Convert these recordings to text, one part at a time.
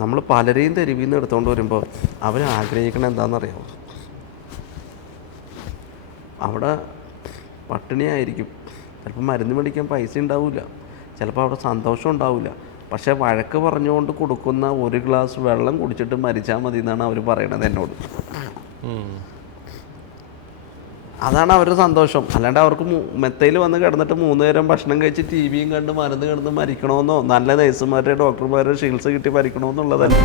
നമ്മൾ പലരെയും തെരുവിൽ നിന്ന് എടുത്തുകൊണ്ട് വരുമ്പോൾ അവർ ആഗ്രഹിക്കണം എന്താണെന്നറിയാമോ? അവിടെ പട്ടിണിയായിരിക്കും, ചിലപ്പോൾ മരുന്ന് മേടിക്കാൻ പൈസ ഉണ്ടാവില്ല, ചിലപ്പോൾ അവിടെ സന്തോഷം ഉണ്ടാവില്ല. പക്ഷേ വഴക്ക് പറഞ്ഞുകൊണ്ട് കൊടുക്കുന്ന ഒരു ഗ്ലാസ് വെള്ളം കുടിച്ചിട്ട് മരിച്ചാൽ മതി എന്നാണ് അവർ പറയണത് എന്നോട്. അതാണ് അവരുടെ സന്തോഷം. അല്ലാണ്ട് അവർക്ക് മെത്തയിൽ വന്ന് കിടന്നിട്ട് 3 നേരം ഭക്ഷണം കഴിച്ച് ടി വിയും കണ്ട് മരുന്ന് കിടന്ന് മരിക്കണമെന്നോ നല്ല നഴ്സുമാരുടെ ഡോക്ടർമാരുടെ ചികിത്സ കിട്ടി മരിക്കണമെന്നുള്ളതല്ല.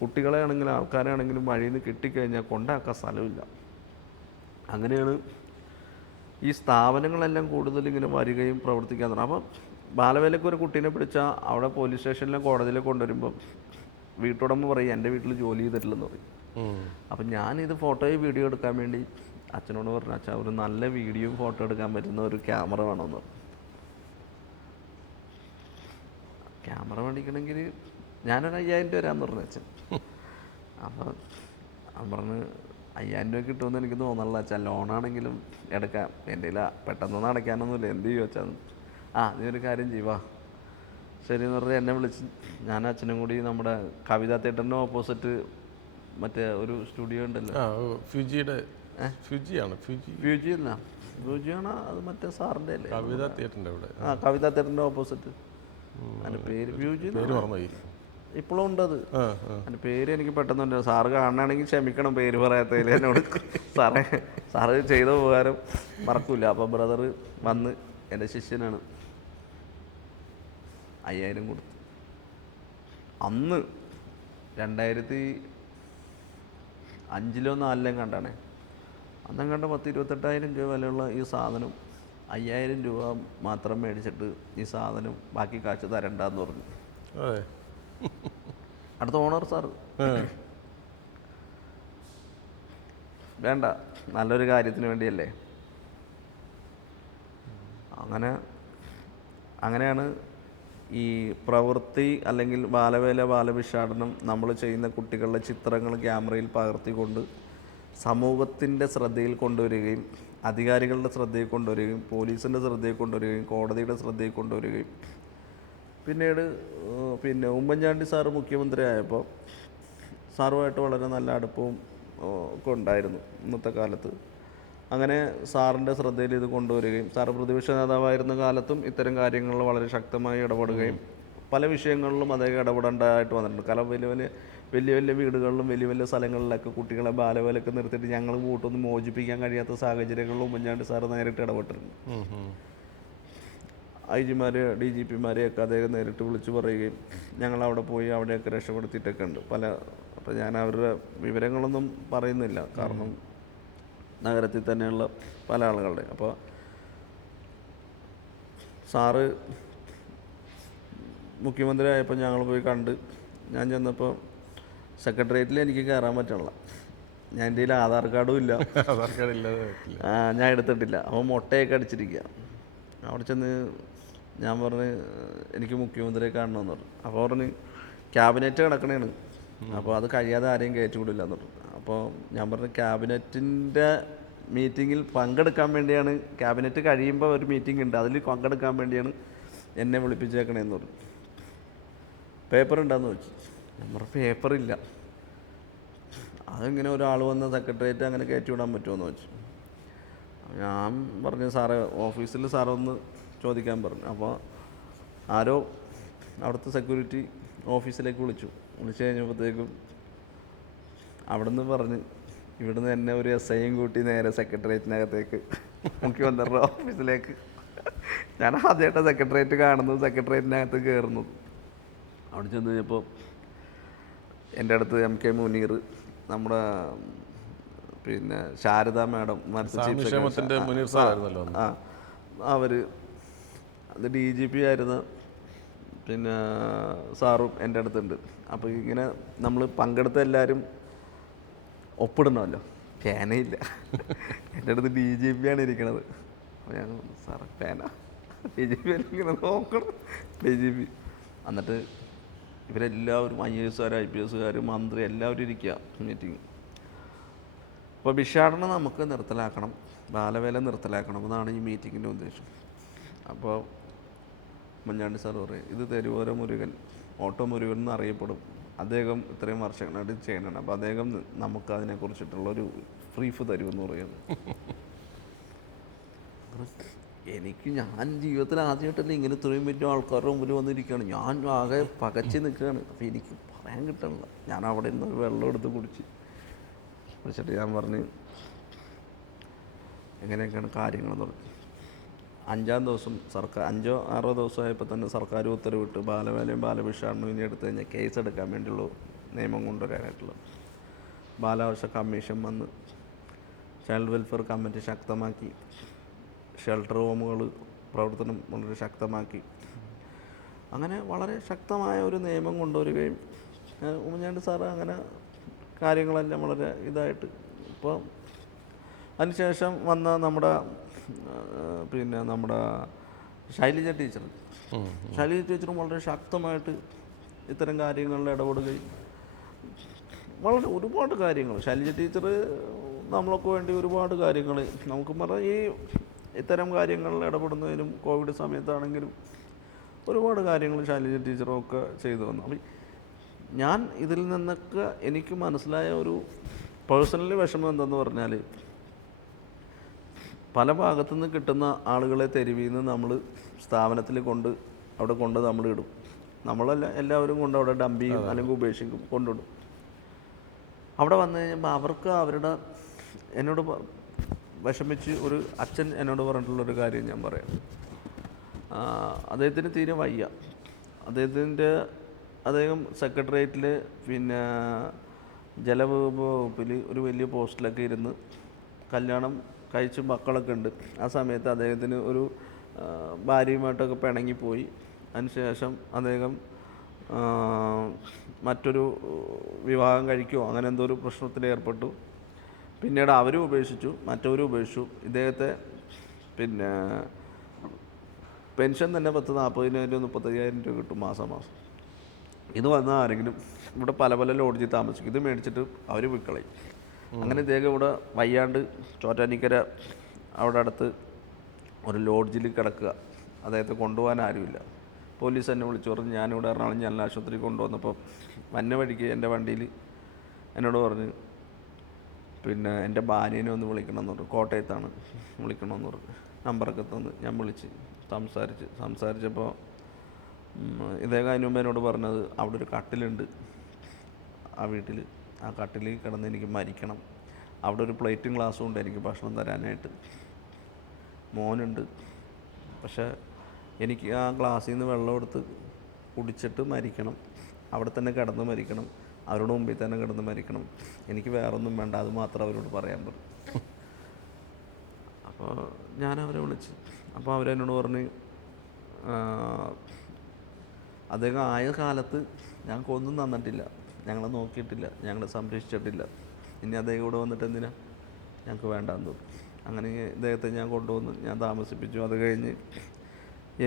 കുട്ടികളെ ആണെങ്കിലും ആൾക്കാരെ ആണെങ്കിലും വഴിയിൽ നിന്ന് കിട്ടിക്കഴിഞ്ഞാൽ കൊണ്ടാക്കാൻ സ്ഥലമില്ല. അങ്ങനെയാണ് ഈ സ്ഥാപനങ്ങളെല്ലാം കൂടുതൽ ഇങ്ങനെ വരികയും പ്രവർത്തിക്കാൻ തുടങ്ങും. അപ്പം ബാലവേലയ്ക്ക് ഒരു കുട്ടീനെ പിടിച്ചാൽ അവിടെ പോലീസ് സ്റ്റേഷനിലും കോടതിയിൽ കൊണ്ടുവരുമ്പം വീട്ടുടമ പറയും എൻ്റെ വീട്ടിൽ ജോലി ചെയ്തിട്ടില്ലെന്ന് പറയും. അപ്പം ഞാനിത് ഫോട്ടോയും വീഡിയോ എടുക്കാൻ വേണ്ടി അച്ഛനോട് പറഞ്ഞു, അച്ഛാ ഒരു നല്ല വീഡിയോയും ഫോട്ടോ എടുക്കാൻ പറ്റുന്ന ഒരു ക്യാമറ വേണമെന്ന് പറഞ്ഞു. ക്യാമറ മേടിക്കണമെങ്കിൽ ഞാനൊരു 5000 രൂപ തരാമെന്ന് പറഞ്ഞു അച്ഛൻ. അപ്പോൾ അവൻ പറഞ്ഞ് 5000 രൂപ കിട്ടുമെന്ന് എനിക്ക് തോന്നണില്ല അച്ഛാ, ലോണാണെങ്കിലും എടുക്കാം, എൻ്റെ കയ്യിൽ പെട്ടെന്നൊന്നും അടയ്ക്കാനൊന്നുമില്ല, എന്ത് ചെയ്യുമോ അച്ഛാ? നീ ഒരു കാര്യം ചെയ്യുവാ, ശരി എന്ന് പറഞ്ഞ് എന്നെ വിളിച്ച് ഞാൻ അച്ഛനും കൂടി നമ്മുടെ കവിതാ തിയേറ്ററിൻ്റെ ഓപ്പോസിറ്റ് മറ്റേ ഒരു സ്റ്റുഡിയോ ഉണ്ടല്ലോ, ഫ്യൂജിയാണ് അത് മറ്റേ സാറിൻ്റെ അല്ലേ, കവിതാ തിയേറ്ററിൻ്റെ ഓപ്പോസിറ്റ്. അതിൻ്റെ പേര് ഫ്യൂജി ഇപ്പോഴും ഉണ്ടത്. അതിൻ്റെ പേര് എനിക്ക് പെട്ടെന്നുണ്ട്. സാറ് കാണണമെങ്കിൽ ക്ഷമിക്കണം പേര് പറയാത്തതിൽ എന്നോട്. സാറ് ചെയ്ത ഉപകാരം മറക്കൂല. അപ്പോൾ ബ്രദർ വന്ന് എൻ്റെ ശിഷ്യനാണ് 5000 കൊടുത്തു. അന്ന് 2005-ലോ 2004-ലോ കണ്ടാണേ, അന്നും കണ്ട 10-28,000 രൂപ വിലയുള്ള ഈ സാധനം 5000 രൂപ മാത്രം മേടിച്ചിട്ട് ഈ സാധനം ബാക്കി കാശ് തരണ്ടെന്ന് പറഞ്ഞു. അടുത്ത ഓണർ സാറ് വേണ്ട, നല്ലൊരു കാര്യത്തിന് വേണ്ടിയല്ലേ. അങ്ങനെയാണ് ഈ പ്രവൃത്തി അല്ലെങ്കിൽ ബാലവേല ബാലഭിക്ഷാടനം നമ്മൾ ചെയ്യുന്ന കുട്ടികളുടെ ചിത്രങ്ങൾ ക്യാമറയിൽ പകർത്തിക്കൊണ്ട് സമൂഹത്തിൻ്റെ ശ്രദ്ധയിൽ കൊണ്ടുവരികയും അധികാരികളുടെ ശ്രദ്ധയിൽ കൊണ്ടുവരികയും പോലീസിൻ്റെ ശ്രദ്ധയിൽ കൊണ്ടുവരികയും കോടതിയുടെ ശ്രദ്ധയിൽ കൊണ്ടുവരികയും പിന്നീട് ഉമ്മൻചാണ്ടി സാറ് മുഖ്യമന്ത്രി ആയപ്പോൾ സാറുമായിട്ട് വളരെ നല്ല അടുപ്പവും ഒക്കെ ഉണ്ടായിരുന്നു ഇന്നത്തെ കാലത്ത്. അങ്ങനെ സാറിൻ്റെ ശ്രദ്ധയിൽ ഇത് കൊണ്ടുവരികയും സാറ് പ്രതിപക്ഷ നേതാവായിരുന്ന കാലത്തും ഇത്തരം കാര്യങ്ങളിൽ വളരെ ശക്തമായി ഇടപെടുകയും പല വിഷയങ്ങളിലും അദ്ദേഹം ഇടപെടേണ്ടതായിട്ട് വന്നിട്ടുണ്ട്. കാരണം വലിയ വലിയ വീടുകളിലും വലിയ വലിയ സ്ഥലങ്ങളിലൊക്കെ കുട്ടികളെ ബാലവേലയൊക്കെ നിർത്തിയിട്ട് ഞങ്ങൾ കൂട്ടൊന്നും മോചിപ്പിക്കാൻ കഴിയാത്ത സാഹചര്യങ്ങളിൽ ഉമ്മൻചാണ്ടി സാറ് നേരിട്ട് ഇടപെട്ടിട്ടുണ്ട്. IG-മാർ DGP-മാരെയൊക്കെ അദ്ദേഹം നേരിട്ട് വിളിച്ച് പറയുകയും ഞങ്ങളവിടെ പോയി അവിടെയൊക്കെ രക്ഷപ്പെടുത്തിയിട്ടൊക്കെ ഉണ്ട് അപ്പോൾ ഞാൻ അവരുടെ വിവരങ്ങളൊന്നും പറയുന്നില്ല, കാരണം നഗരത്തിൽ തന്നെയുള്ള പല ആളുകളുടെ. അപ്പോൾ സാറ് മുഖ്യമന്ത്രി ആയപ്പോൾ ഞങ്ങൾ പോയി കണ്ട്, ഞാൻ ചെന്നപ്പോൾ സെക്രട്ടേറിയറ്റിൽ എനിക്ക് കയറാൻ പറ്റണില്ല, ഞാൻ എൻ്റെ കയ്യിൽ ആധാർ കാർഡും ഇല്ല, ഞാൻ എടുത്തിട്ടില്ല. അപ്പോൾ മുട്ടയൊക്കെ അടിച്ചിരിക്കുക. അവിടെ ചെന്ന് ഞാൻ പറഞ്ഞ് എനിക്ക് മുഖ്യമന്ത്രിയെ കാണണമെന്ന് പറഞ്ഞു. അപ്പോൾ പറഞ്ഞ് ക്യാബിനറ്റ് കിടക്കണേണ്, അപ്പോൾ അത് കഴിയാതെ ആരെയും കയറ്റി വിടില്ല എന്ന് പറഞ്ഞു. അപ്പോൾ ഞാൻ പറഞ്ഞു ക്യാബിനറ്റിൻ്റെ മീറ്റിങ്ങിൽ പങ്കെടുക്കാൻ വേണ്ടിയാണ്, ക്യാബിനറ്റ് കഴിയുമ്പോൾ ഒരു മീറ്റിംഗ് ഉണ്ട്, അതിൽ പങ്കെടുക്കാൻ വേണ്ടിയാണ് എന്നെ വിളിപ്പിച്ചേക്കണേന്ന് പറഞ്ഞു. പേപ്പർ ഉണ്ടെന്ന് ചോദിച്ചു. ഞാൻ പറഞ്ഞു പേപ്പറില്ല. അതെങ്ങനെ ഒരാൾ വന്ന് സെക്രട്ടേറിയറ്റ് അങ്ങനെ കയറ്റി വിടാൻ പറ്റുമോ ചോദിച്ചു. ഞാൻ പറഞ്ഞു സാറേ ഓഫീസിൽ സാറൊന്ന് ചോദിക്കാൻ പറഞ്ഞു. അപ്പോൾ ആരോ അവിടുത്തെ സെക്യൂരിറ്റി ഓഫീസിലേക്ക് വിളിച്ചു കഴിഞ്ഞപ്പോഴത്തേക്കും അവിടെ നിന്ന് പറഞ്ഞ് ഇവിടുന്ന് എന്നെ ഒരു SIയും കൂട്ടി നേരെ സെക്രട്ടേറിയറ്റിനകത്തേക്ക് മുഖ്യമന്ത്രിയുടെ ഓഫീസിലേക്ക്. ഞാൻ ആദ്യമായിട്ടാണ് സെക്രട്ടേറിയറ്റ് കാണുന്നത്, സെക്രട്ടേറിയറ്റിനകത്ത് കയറുന്നത്. അവിടെ ചെന്ന് കഴിഞ്ഞപ്പോൾ എൻ്റെ അടുത്ത് MK മുനീർ, നമ്മുടെ ശാരദ മാഡം, അവർ അത് DGP ആയിരുന്ന സാറും എൻ്റെ അടുത്തുണ്ട്. അപ്പോൾ ഇങ്ങനെ നമ്മൾ പങ്കെടുത്ത എല്ലാവരും ഒപ്പിടണമല്ലോ, പേനയില്ല. എൻ്റെ അടുത്ത് DGP ആണ് ഇരിക്കണത്. അപ്പോൾ ഞാൻ സാറേ പേന, DGP ഇങ്ങനെ നോക്കണം, DGP. എന്നിട്ട് ഇവരെല്ലാവരും IAS-കാർ IPS-കാർ മന്ത്രി എല്ലാവരും ഇരിക്കുക മീറ്റിംഗ്. അപ്പോൾ ഭിക്ഷാടനം നമുക്ക് നിർത്തലാക്കണം, ബാലവേല നിർത്തലാക്കണം എന്നാണ് ഈ മീറ്റിങ്ങിൻ്റെ ഉദ്ദേശം. അപ്പോൾ ഉമ്മൻചാണ്ടി സാർ പറയും, ഇത് തെരുവോര മുരുകൻ, ഓട്ടോ മുരുകൻ എന്നറിയപ്പെടും, അദ്ദേഹം ഇത്രയും വർഷങ്ങളായിട്ട് ചെയ്യണം, അപ്പോൾ അദ്ദേഹം നമുക്ക് അതിനെക്കുറിച്ചിട്ടുള്ളൊരു ബ്രീഫ് തരുമെന്ന് പറയുന്നത്. ഞാൻ ജീവിതത്തിൽ ആദ്യമായിട്ടല്ലേ ഇങ്ങനെ ഇത്രയും വലിയ ആൾക്കാരുടെ മുമ്പിൽ വന്നിരിക്കുകയാണ്. ഞാൻ ആകെ പകച്ച് നിൽക്കുകയാണ്. അപ്പോൾ എനിക്ക് പറയാൻ കിട്ടണില്ല. ഞാൻ അവിടെ നിന്ന് ഒരു വെള്ളം എടുത്ത് കുടിച്ചിട്ട് ഞാൻ പറഞ്ഞ് എങ്ങനെയൊക്കെയാണ് കാര്യങ്ങളെന്ന് പറഞ്ഞു. 5-ാം ദിവസം 5-6 ദിവസമായപ്പോൾ തന്നെ സർക്കാർ ഉത്തരവിട്ട് ബാലവേലയും ബാലഭിക്ഷാടനവും ഇനി എടുത്തു കഴിഞ്ഞാൽ കേസ് എടുക്കാൻ വേണ്ടിയുള്ള നിയമം കൊണ്ടുവരാനായിട്ടുള്ള ബാലാവകാശ കമ്മീഷൻ വന്ന് ചൈൽഡ് വെൽഫെയർ കമ്മിറ്റി ശക്തമാക്കി, ഷെൽട്ടർ ഹോമുകൾ പ്രവർത്തനം വളരെ ശക്തമാക്കി. അങ്ങനെ വളരെ ശക്തമായ ഒരു നിയമം കൊണ്ടുവരികയും ഉമ്മൻചാണ്ടി സാറ് അങ്ങനെ കാര്യങ്ങളെല്ലാം വളരെ ഇതായിട്ട്. ഇപ്പോൾ അതിനുശേഷം വന്ന നമ്മുടെ ശൈലജ ടീച്ചറും വളരെ ശക്തമായിട്ട് ഇത്തരം കാര്യങ്ങളിൽ ഇടപെടുകയും വളരെ ഒരുപാട് കാര്യങ്ങൾ ശൈലജ ടീച്ചർ നമ്മളൊക്കെ വേണ്ടി ഒരുപാട് കാര്യങ്ങൾ നമുക്ക് പറഞ്ഞാൽ ഈ ഇത്തരം കാര്യങ്ങളിൽ ഇടപെടുന്നതിനും കോവിഡ് സമയത്താണെങ്കിലും ഒരുപാട് കാര്യങ്ങൾ ശൈലജ ടീച്ചറൊക്കെ ചെയ്തു വന്നു. അപ്പം ഞാൻ ഇതിൽ നിന്നൊക്കെ എനിക്ക് മനസ്സിലായ ഒരു പേഴ്സണലി വിഷമം എന്തെന്ന് പറഞ്ഞാൽ, പല ഭാഗത്തു നിന്ന് കിട്ടുന്ന ആളുകളെ തെരുവിൽ നിന്ന് നമ്മൾ സ്ഥാപനത്തിൽ അവിടെ നമ്മൾ ഇടും. നമ്മളല്ല എല്ലാവരും കൊണ്ട് അവിടെ ഡംപ് ചെയ്യും അല്ലെങ്കിൽ ഉപേക്ഷിക്കും, കൊണ്ടിടും. അവിടെ വന്നു കഴിയുമ്പോൾ അവർക്ക് അവരുടെ എന്നോട് വിഷമിച്ച് ഒരു അച്ഛൻ എന്നോട് പറഞ്ഞിട്ടുള്ളൊരു കാര്യം ഞാൻ പറയാം. അദ്ദേഹത്തിന് തീരെ വയ്യ. അദ്ദേഹം സെക്രട്ടേറിയറ്റിൽ ജലവകുപ്പിൽ ഒരു വലിയ പോസ്റ്റിലൊക്കെ ഇരുന്ന് കല്യാണം കഴിച്ച് മക്കളൊക്കെ ഉണ്ട്. ആ സമയത്ത് അദ്ദേഹത്തിന് ഒരു ഭാര്യയുമായിട്ടൊക്കെ പിണങ്ങിപ്പോയി. അതിനുശേഷം അദ്ദേഹം മറ്റൊരു വിവാഹം കഴിക്കുമോ അങ്ങനെ എന്തോ ഒരു പ്രശ്നത്തിൽ ഏർപ്പെട്ടു. പിന്നീട് അവരും ഉപേക്ഷിച്ചു, മറ്റവരും ഉപേക്ഷിച്ചു. ഇദ്ദേഹത്തെ പെൻഷൻ തന്നെ 40,000 35,000 രൂപ കിട്ടും മാസം. ഇത് വന്നാൽ ആരെങ്കിലും ഇവിടെ പല ലോഡ്ജിൽ താമസിക്കും. ഇത് മേടിച്ചിട്ട് അവർ വിൽക്കളയും. അങ്ങനെ ഇദ്ദേഹം ഇവിടെ വയ്യാണ്ട് ചോറ്റാനിക്കര അവിടെ അടുത്ത് ഒരു ലോഡ്ജിൽ കിടക്കുക. അദ്ദേഹത്തെ കൊണ്ടുപോകാൻ ആരുമില്ല. പോലീസ് എന്നെ വിളിച്ചു പറഞ്ഞ് ഞാനിവിടെ എറണാകുളം ജനറൽ ആശുപത്രി കൊണ്ടുവന്നപ്പോൾ വന്ന വഴിക്ക് എൻ്റെ വണ്ടിയിൽ എന്നോട് പറഞ്ഞ് എൻ്റെ ഭാര്യനെ ഒന്ന് വിളിക്കണമെന്ന് പറഞ്ഞു. കോട്ടയത്താണ്, വിളിക്കണമെന്ന് പറഞ്ഞു. നമ്പറൊക്കെ തന്ന് ഞാൻ വിളിച്ച് സംസാരിച്ചപ്പോൾ ഇദ്ദേഹം അതിന് മുമ്പ് എന്നോട് പറഞ്ഞത് അവിടെ ഒരു കട്ടിലുണ്ട് ആ വീട്ടിൽ, ആ കട്ടിലിൽ കിടന്ന് എനിക്ക് മരിക്കണം, അവിടെ ഒരു പ്ലേറ്റും ഗ്ലാസ്സും ഉണ്ട് എനിക്ക് ഭക്ഷണം തരാനായിട്ട്, മോനുണ്ട്, പക്ഷേ എനിക്ക് ആ ഗ്ലാസ്സിൽ നിന്ന് വെള്ളം എടുത്ത് കുടിച്ചിട്ട് മരിക്കണം, അവിടെ തന്നെ കിടന്ന് മരിക്കണം, അവരുടെ മുമ്പിൽ തന്നെ കിടന്ന് മരിക്കണം, എനിക്ക് വേറൊന്നും വേണ്ട, അത് മാത്രം അവരോട് പറയാൻ പറഞ്ഞു. അപ്പോൾ ഞാൻ അവരെ വിളിച്ച്. അപ്പോൾ അവരെന്നോട് പറഞ്ഞ് അദ്ദേഹം ആയ കാലത്ത് ഞങ്ങൾക്കൊന്നും തന്നിട്ടില്ല, ഞങ്ങളെ നോക്കിയിട്ടില്ല, ഞങ്ങളെ സംരക്ഷിച്ചിട്ടില്ല, ഇനി അദ്ദേഹം ഇവിടെ വന്നിട്ട് എന്തിനാ, ഞങ്ങൾക്ക് വേണ്ടാന്ന് തോന്നി. അങ്ങനെ ഇദ്ദേഹത്തെ ഞാൻ കൊണ്ടുവന്ന് ഞാൻ താമസിപ്പിച്ചു. അത് കഴിഞ്ഞ്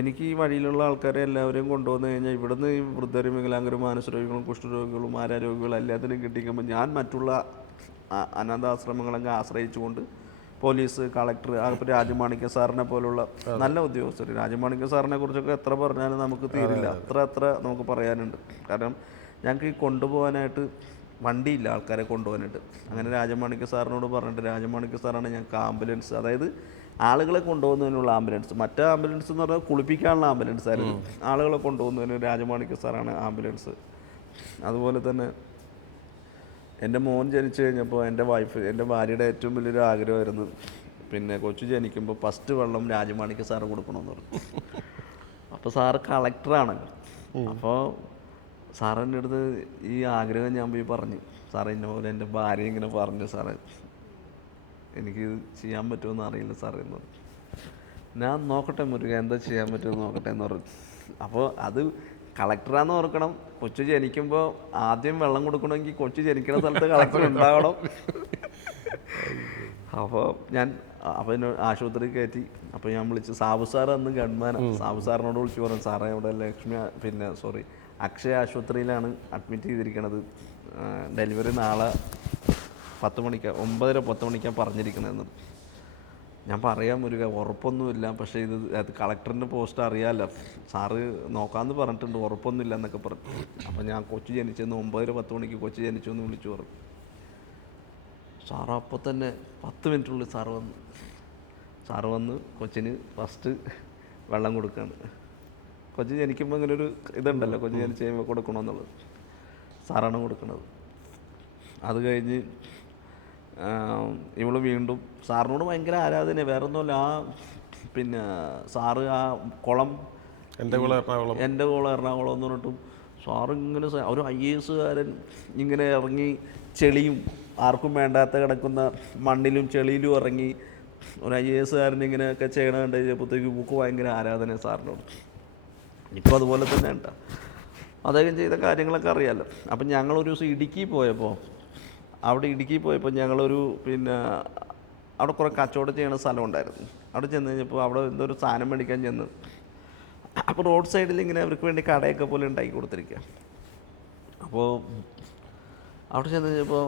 എനിക്ക് ഈ വഴിയിലുള്ള ആൾക്കാരെ എല്ലാവരെയും കൊണ്ടുവന്ന് കഴിഞ്ഞാൽ ഇവിടുന്ന് ഈ വൃദ്ധരും വികലാംഗരും മാനസരോഗികളും കുഷ്ഠരോഗികളും മാരാരോഗികളും എല്ലാത്തിനും കിട്ടിക്കുമ്പോൾ ഞാൻ മറ്റുള്ള അനാഥാശ്രമങ്ങളൊക്കെ ആശ്രയിച്ചുകൊണ്ട് പോലീസ്, കളക്ടർ, രാജമാണിക്യ സാറിനെ പോലുള്ള നല്ല ഉദ്യോഗസ്ഥർ, രാജമാണിക്യ സാറിനെ കുറിച്ചൊക്കെ എത്ര പറഞ്ഞാലും നമുക്ക് തീരില്ല, അത്ര നമുക്ക് പറയാനുണ്ട്. കാരണം ഞങ്ങൾക്ക് ഈ കൊണ്ടുപോകാനായിട്ട് വണ്ടിയില്ല ആൾക്കാരെ കൊണ്ടുപോകാനായിട്ട്. അങ്ങനെ രാജമാണിക്യ സാറിനോട് പറഞ്ഞിട്ട് രാജമാണിക്യ സാറാണ് ഞങ്ങൾക്ക് ആംബുലൻസ്, അതായത് ആളുകളെ കൊണ്ടുപോകുന്നതിനുള്ള ആംബുലൻസ്, മറ്റേ ആംബുലൻസ് എന്ന് പറഞ്ഞാൽ കുളിപ്പിക്കാനുള്ള ആംബുലൻസ് ആയിരുന്നു, ആളുകളെ കൊണ്ടുപോകുന്നതിന് രാജമാണിക്യ സാറാണ് ആംബുലൻസ്. അതുപോലെ തന്നെ എൻ്റെ മോൻ ജനിച്ചു കഴിഞ്ഞപ്പോൾ എൻ്റെ ഭാര്യയുടെ ഏറ്റവും വലിയൊരു ആഗ്രഹമായിരുന്നു കൊച്ചു ജനിക്കുമ്പോൾ ഫസ്റ്റ് വെള്ളം രാജമാണിക്യ സാറ് കൊടുക്കണമെന്ന് പറഞ്ഞു. അപ്പോൾ സാറ് കളക്ടറാണല്ലോ. അപ്പോൾ സാറിൻ്റെ അടുത്ത് ഈ ആഗ്രഹം ഞാൻ പോയി പറഞ്ഞു, സാറേ ഇന്ന പോലെ എൻ്റെ ഭാര്യ ഇങ്ങനെ പറഞ്ഞു സാറേ, എനിക്ക് ചെയ്യാൻ പറ്റുമെന്ന് അറിയില്ല സാറേ എന്ന് പറഞ്ഞു. ഞാൻ നോക്കട്ടെ മുരുക, എന്താ ചെയ്യാൻ പറ്റുമെന്ന് നോക്കട്ടെ എന്ന് പറഞ്ഞു. അപ്പോൾ അത് കളക്ടറാന്ന് ഓർക്കണം, കൊച്ചു ജനിക്കുമ്പോൾ ആദ്യം വെള്ളം കൊടുക്കണമെങ്കിൽ കൊച്ചു ജനിക്കുന്ന സ്ഥലത്ത് കളക്ടർ ഉണ്ടാവണം. അപ്പോൾ എന്നെ ആശുപത്രി കയറ്റി. അപ്പോൾ ഞാൻ വിളിച്ച് സാബു സാർ അന്ന് ഗവൺമെൻറ് സാബു സാറിനോട് വിളിച്ച് പറഞ്ഞു, സാറേ ഇവിടെ അക്ഷയ ആശുപത്രിയിലാണ് അഡ്മിറ്റ് ചെയ്തിരിക്കുന്നത്, ഡെലിവറി നാളെ 10 മണിക്കാണ്, 9:30 10 മണിക്കാണ് പറഞ്ഞിരിക്കുന്നതെന്ന്. ഞാൻ പറയാൻ മുരുക ഉറപ്പൊന്നുമില്ല, പക്ഷേ അത് കളക്ടറിൻ്റെ പോസ്റ്റ് അറിയാമല്ലോ, സാറ് നോക്കാമെന്ന് പറഞ്ഞിട്ടുണ്ട്, ഉറപ്പൊന്നുമില്ല എന്നൊക്കെ പറഞ്ഞു. അപ്പോൾ ഞാൻ കൊച്ചു ജനിച്ചെന്ന് 9:10 മണിക്ക് കൊച്ചു ജനിച്ചു എന്ന് വിളിച്ചു പറഞ്ഞു. സാറ് അപ്പോൾ തന്നെ 10 മിനിറ്റിനുള്ളിൽ സാറ് വന്ന് കൊച്ചിന് ഫസ്റ്റ് വെള്ളം കൊടുക്കുകയാണ്. കൊച്ചു ജനിക്കുമ്പോൾ ഇങ്ങനെ ഒരു ഇതുണ്ടല്ലോ, കൊച്ചു ജനിച്ച് കഴിയുമ്പോൾ കൊടുക്കണമെന്നുള്ളത്, സാറാണ് കൊടുക്കുന്നത്. അത് കഴിഞ്ഞ് ഇവള് വീണ്ടും സാറിനോട് ഭയങ്കര ആരാധന, വേറെ ഒന്നുമല്ല. പിന്നെ സാറ് കുളം, എൻ്റെ കുളം എറണാകുളം എന്ന് പറഞ്ഞിട്ടും സാറ് ഇങ്ങനെ ഒരു IAS ഇങ്ങനെ ഇറങ്ങി ചെളിയും ആർക്കും വേണ്ടാത്ത കിടക്കുന്ന മണ്ണിലും ചെളിയിലും ഇറങ്ങി ഒരു IAS ഇങ്ങനെയൊക്കെ ചെയ്യണ കണ്ട് കഴിഞ്ഞപ്പോഴത്തേക്ക് ബുക്ക് ഭയങ്കര ആരാധന സാറിനോട്. ഇപ്പോൾ അതുപോലെ തന്നെ ഉണ്ട്. അദ്ദേഹം ചെയ്ത കാര്യങ്ങളൊക്കെ അറിയാമല്ലോ. അപ്പം ഞങ്ങളൊരു ദിവസം ഇടുക്കി പോയപ്പോൾ ഞങ്ങളൊരു അവിടെ കുറേ കച്ചവടം ചെയ്യുന്ന സ്ഥലം ഉണ്ടായിരുന്നു. അവിടെ ചെന്ന് കഴിഞ്ഞപ്പോൾ അവിടെ എന്തോ ഒരു സാധനം മേടിക്കാൻ ചെന്ന്, അപ്പോൾ റോഡ് സൈഡിൽ ഇങ്ങനെ അവർക്ക് വേണ്ടി കടയൊക്കെ പോലെ ഉണ്ടാക്കി കൊടുത്തിരിക്കുക. അപ്പോൾ അവിടെ ചെന്ന് കഴിഞ്ഞപ്പോൾ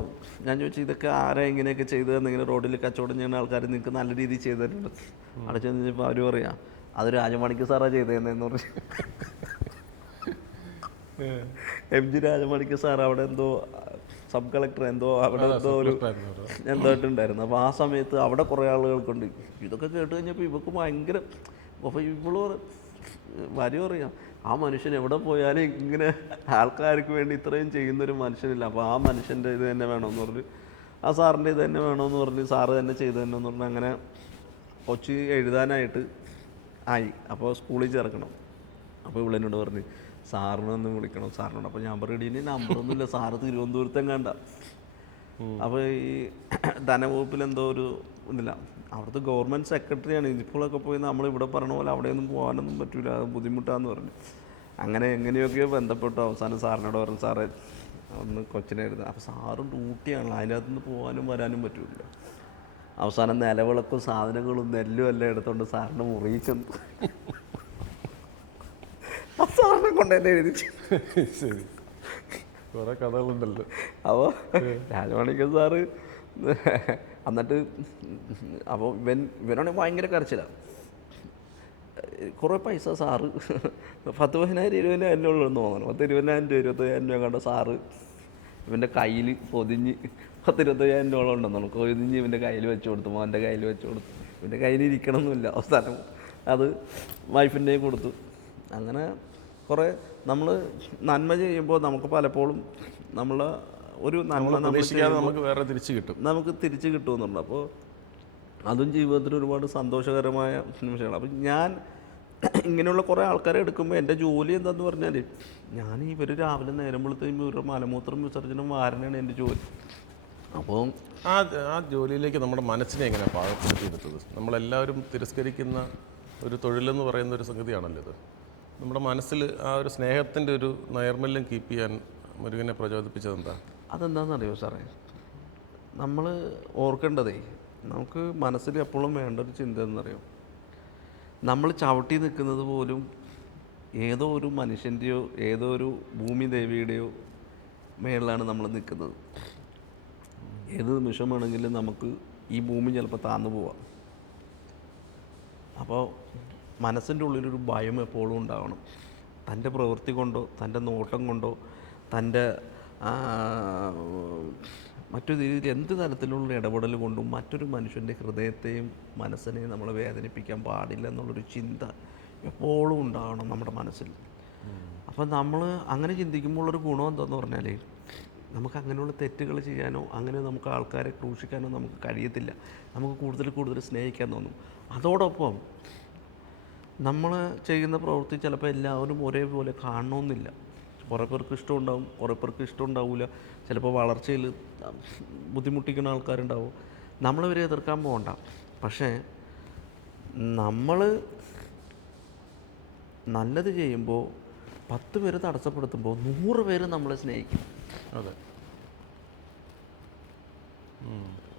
ഞാൻ ചോദിച്ചു, ഇതൊക്കെ ആരാ ഇങ്ങനെയൊക്കെ ചെയ്തതെന്ന്? ഇങ്ങനെ റോഡിൽ കച്ചവടം ചെയ്യുന്ന ആൾക്കാർ നിങ്ങൾക്ക് നല്ല രീതിയിൽ ചെയ്തു തരുന്നുണ്ട്. അവിടെ ചെന്ന് കഴിഞ്ഞപ്പോൾ അവർ പറയാം, അത് രാജമാണിക്യ സാറാ ചെയ്തതെന്ന് പറഞ്ഞു. MG രാജമാണിക്യ സാർ അവിടെ എന്തോ സബ് കളക്ടർ അവിടെ എന്തോ ആയിട്ടുണ്ടായിരുന്നു. അപ്പോൾ ആ സമയത്ത് അവിടെ കുറേ ആളുകൾക്കുണ്ട്. ഇതൊക്കെ കേട്ട് കഴിഞ്ഞപ്പോൾ ഇവർക്ക് ഭയങ്കര, അപ്പോൾ ഇവള് വരും അറിയാം, ആ മനുഷ്യൻ എവിടെ പോയാലും ഇങ്ങനെ ആൾക്കാർക്ക് വേണ്ടി ഇത്രയും ചെയ്യുന്നൊരു മനുഷ്യനില്ല. അപ്പോൾ ആ മനുഷ്യൻ്റെ ഇത് തന്നെ വേണമെന്ന് പറഞ്ഞ്, ആ സാറിൻ്റെ ഇത് തന്നെ വേണമെന്ന് പറഞ്ഞ് സാറ് തന്നെ ചെയ്തു തന്നെ എന്ന് പറഞ്ഞ് അങ്ങനെ കൊച്ചി എഴുതാനായിട്ട് ആയി. അപ്പോൾ സ്കൂളിൽ ചേർക്കണം. അപ്പോൾ ഇവളെന്നോട് പറഞ്ഞ്, സാറിനൊന്ന് വിളിക്കണം സാറിനോട്. അപ്പോൾ ഞാൻ പറയും, ഇനി നമ്പറൊന്നുമില്ല, സാറ് തിരുവനന്തപുരത്തും കണ്ട. അപ്പോൾ ഈ ധനവകുപ്പിൽ എന്തോ ഒരു ഇതില്ല, അവിടുത്തെ ഗവൺമെൻറ് സെക്രട്ടറിയാണ്. ഇപ്പോഴൊക്കെ പോയി നമ്മളിവിടെ പറഞ്ഞ പോലെ അവിടെയൊന്നും പോകാനൊന്നും പറ്റില്ല, അത് ബുദ്ധിമുട്ടാന്ന് പറഞ്ഞു. അങ്ങനെ എങ്ങനെയൊക്കെയോ ബന്ധപ്പെട്ടു. അവസാനം സാറിനോട് പറഞ്ഞു, സാറേ ഒന്ന് കൊച്ചിനെ എഴുതാം. അപ്പോൾ സാറും ഡ്യൂട്ടിയാണല്ലോ, അതിനകത്തുനിന്ന് പോകാനും വരാനും പറ്റില്ല. അവസാനം നിലവിളക്കും സാധനങ്ങളും നെല്ലും എല്ലാം എടുത്തുകൊണ്ട് സാറിൻ്റെ മുറിയിൽ ചെന്നു സാറിനെ കൊണ്ടുതന്നെ എഴുതിച്ചു. ശരി, കുറേ കഥകളുണ്ടല്ലോ. അപ്പോൾ രാജമാണിക്യ സാറ് എന്നിട്ട് അപ്പോൾ ഇവനാണെങ്കിൽ ഭയങ്കര കരച്ചിലാണ്. കുറേ പൈസ സാറ് 10,000 20,000 ഉള്ളതെന്ന് തോന്നണം. 20,000 25,000 കണ്ട സാറ് ഇവൻ്റെ കയ്യിൽ പൊതിഞ്ഞ് 25,000 ഉണ്ടെന്നാണ് പൊതിഞ്ഞ് ഇവൻ്റെ കയ്യിൽ വെച്ച് കൊടുത്തു, മോൻ്റെ കയ്യിൽ വെച്ച് കൊടുത്തു. ഇവൻ്റെ കയ്യിൽ ഇരിക്കണമെന്നില്ല, അവസാനം അത് വൈഫിൻ്റെ കൊടുത്തു. അങ്ങനെ കുറേ നമ്മൾ നന്മ ചെയ്യുമ്പോൾ നമുക്ക് പലപ്പോഴും നമ്മൾ ഒരു നന്മ നമുക്ക് തിരിച്ച് കിട്ടുമെന്നുണ്ട്. അപ്പോൾ അതും ജീവിതത്തിൽ ഒരുപാട് സന്തോഷകരമായ നിമിഷങ്ങൾ. അപ്പം ഞാൻ ഇങ്ങനെയുള്ള കുറേ ആൾക്കാരെ എടുക്കുമ്പോൾ എൻ്റെ ജോലി എന്താണെന്ന് പറഞ്ഞാൽ, ഞാൻ ഇവർ രാവിലെ നേരം വെളുത്തുമ്പോൾ ഇവരുടെ മലമൂത്രം വിസർജനം വാരനാണ് എൻ്റെ ജോലി. അപ്പോൾ ആ ജോലിയിലേക്ക് നമ്മുടെ മനസ്സിനെ എങ്ങനെയാണ് പാകപ്പെടുത്തിയെടുത്തത്? നമ്മളെല്ലാവരും തിരസ്കരിക്കുന്ന ഒരു തൊഴിലെന്ന് പറയുന്ന ഒരു സംഗതിയാണല്ലോ ഇത്. നമ്മുടെ മനസ്സിൽ ആ ഒരു സ്നേഹത്തിൻ്റെ ഒരു നൈർമല്യം കീപ്പ് ചെയ്യാൻ മുരുകനെ പ്രചോദിപ്പിച്ചത് എന്താ? അതെന്താണെന്നറിയോ സാറേ, നമ്മൾ ഓർക്കേണ്ടതേ, നമുക്ക് മനസ്സിൽ എപ്പോഴും വേണ്ട ഒരു ചിന്ത എന്നറിയോ, നമ്മൾ ചവിട്ടി നിൽക്കുന്നത് പോലും ഏതോ ഒരു മനുഷ്യൻ്റെയോ ഏതോ ഒരു ഭൂമി ദേവിയുടെയോ മേളിലാണ് നമ്മൾ നിൽക്കുന്നത്. ഏത് നിമിഷം വേണമെങ്കിലും നമുക്ക് ഈ ഭൂമി ചിലപ്പോൾ താന്നു പോവാം. അപ്പോൾ മനസ്സിൻ്റെ ഉള്ളിലൊരു ഭയം എപ്പോഴും ഉണ്ടാവണം. തൻ്റെ പ്രവൃത്തി കൊണ്ടോ തൻ്റെ നോട്ടം കൊണ്ടോ തൻ്റെ മറ്റൊരു രീതിയിൽ എന്ത് തരത്തിലുള്ള ഇടപെടൽ കൊണ്ടും മറ്റൊരു മനുഷ്യൻ്റെ ഹൃദയത്തെയും മനസ്സിനെയും നമ്മൾ വേദനിപ്പിക്കാൻ പാടില്ല എന്നുള്ളൊരു ചിന്ത എപ്പോഴും ഉണ്ടാവണം നമ്മുടെ മനസ്സിൽ. അപ്പം നമ്മൾ അങ്ങനെ ചിന്തിക്കുമ്പോൾ ഉള്ളൊരു ഗുണം എന്താണെന്ന് പറഞ്ഞാൽ, നമുക്ക് അങ്ങനെയുള്ള തെറ്റുകൾ ചെയ്യാനോ അങ്ങനെ നമുക്ക് ആൾക്കാരെ ക്രൂശിക്കാനോ നമുക്ക് കഴിയത്തില്ല. നമുക്ക് കൂടുതൽ സ്നേഹിക്കാൻ തോന്നും. അതോടൊപ്പം നമ്മൾ ചെയ്യുന്ന പ്രവൃത്തി ചിലപ്പോൾ എല്ലാവരും ഒരേപോലെ കാണണമെന്നില്ല. കുറേ പേർക്ക് ഇഷ്ടമുണ്ടാവും, കുറേ പേർക്ക് ഇഷ്ടമുണ്ടാവില്ല. ചിലപ്പോൾ വളർച്ചയിൽ ബുദ്ധിമുട്ടിക്കുന്ന ആൾക്കാരുണ്ടാവും. നമ്മളിവരെ എതിർക്കാൻ പോകണ്ട. പക്ഷേ നമ്മൾ നല്ലത് ചെയ്യുമ്പോൾ 10 പേര് തടസ്സപ്പെടുത്തുമ്പോൾ 100 പേര് നമ്മളെ സ്നേഹിക്കും. അതെ.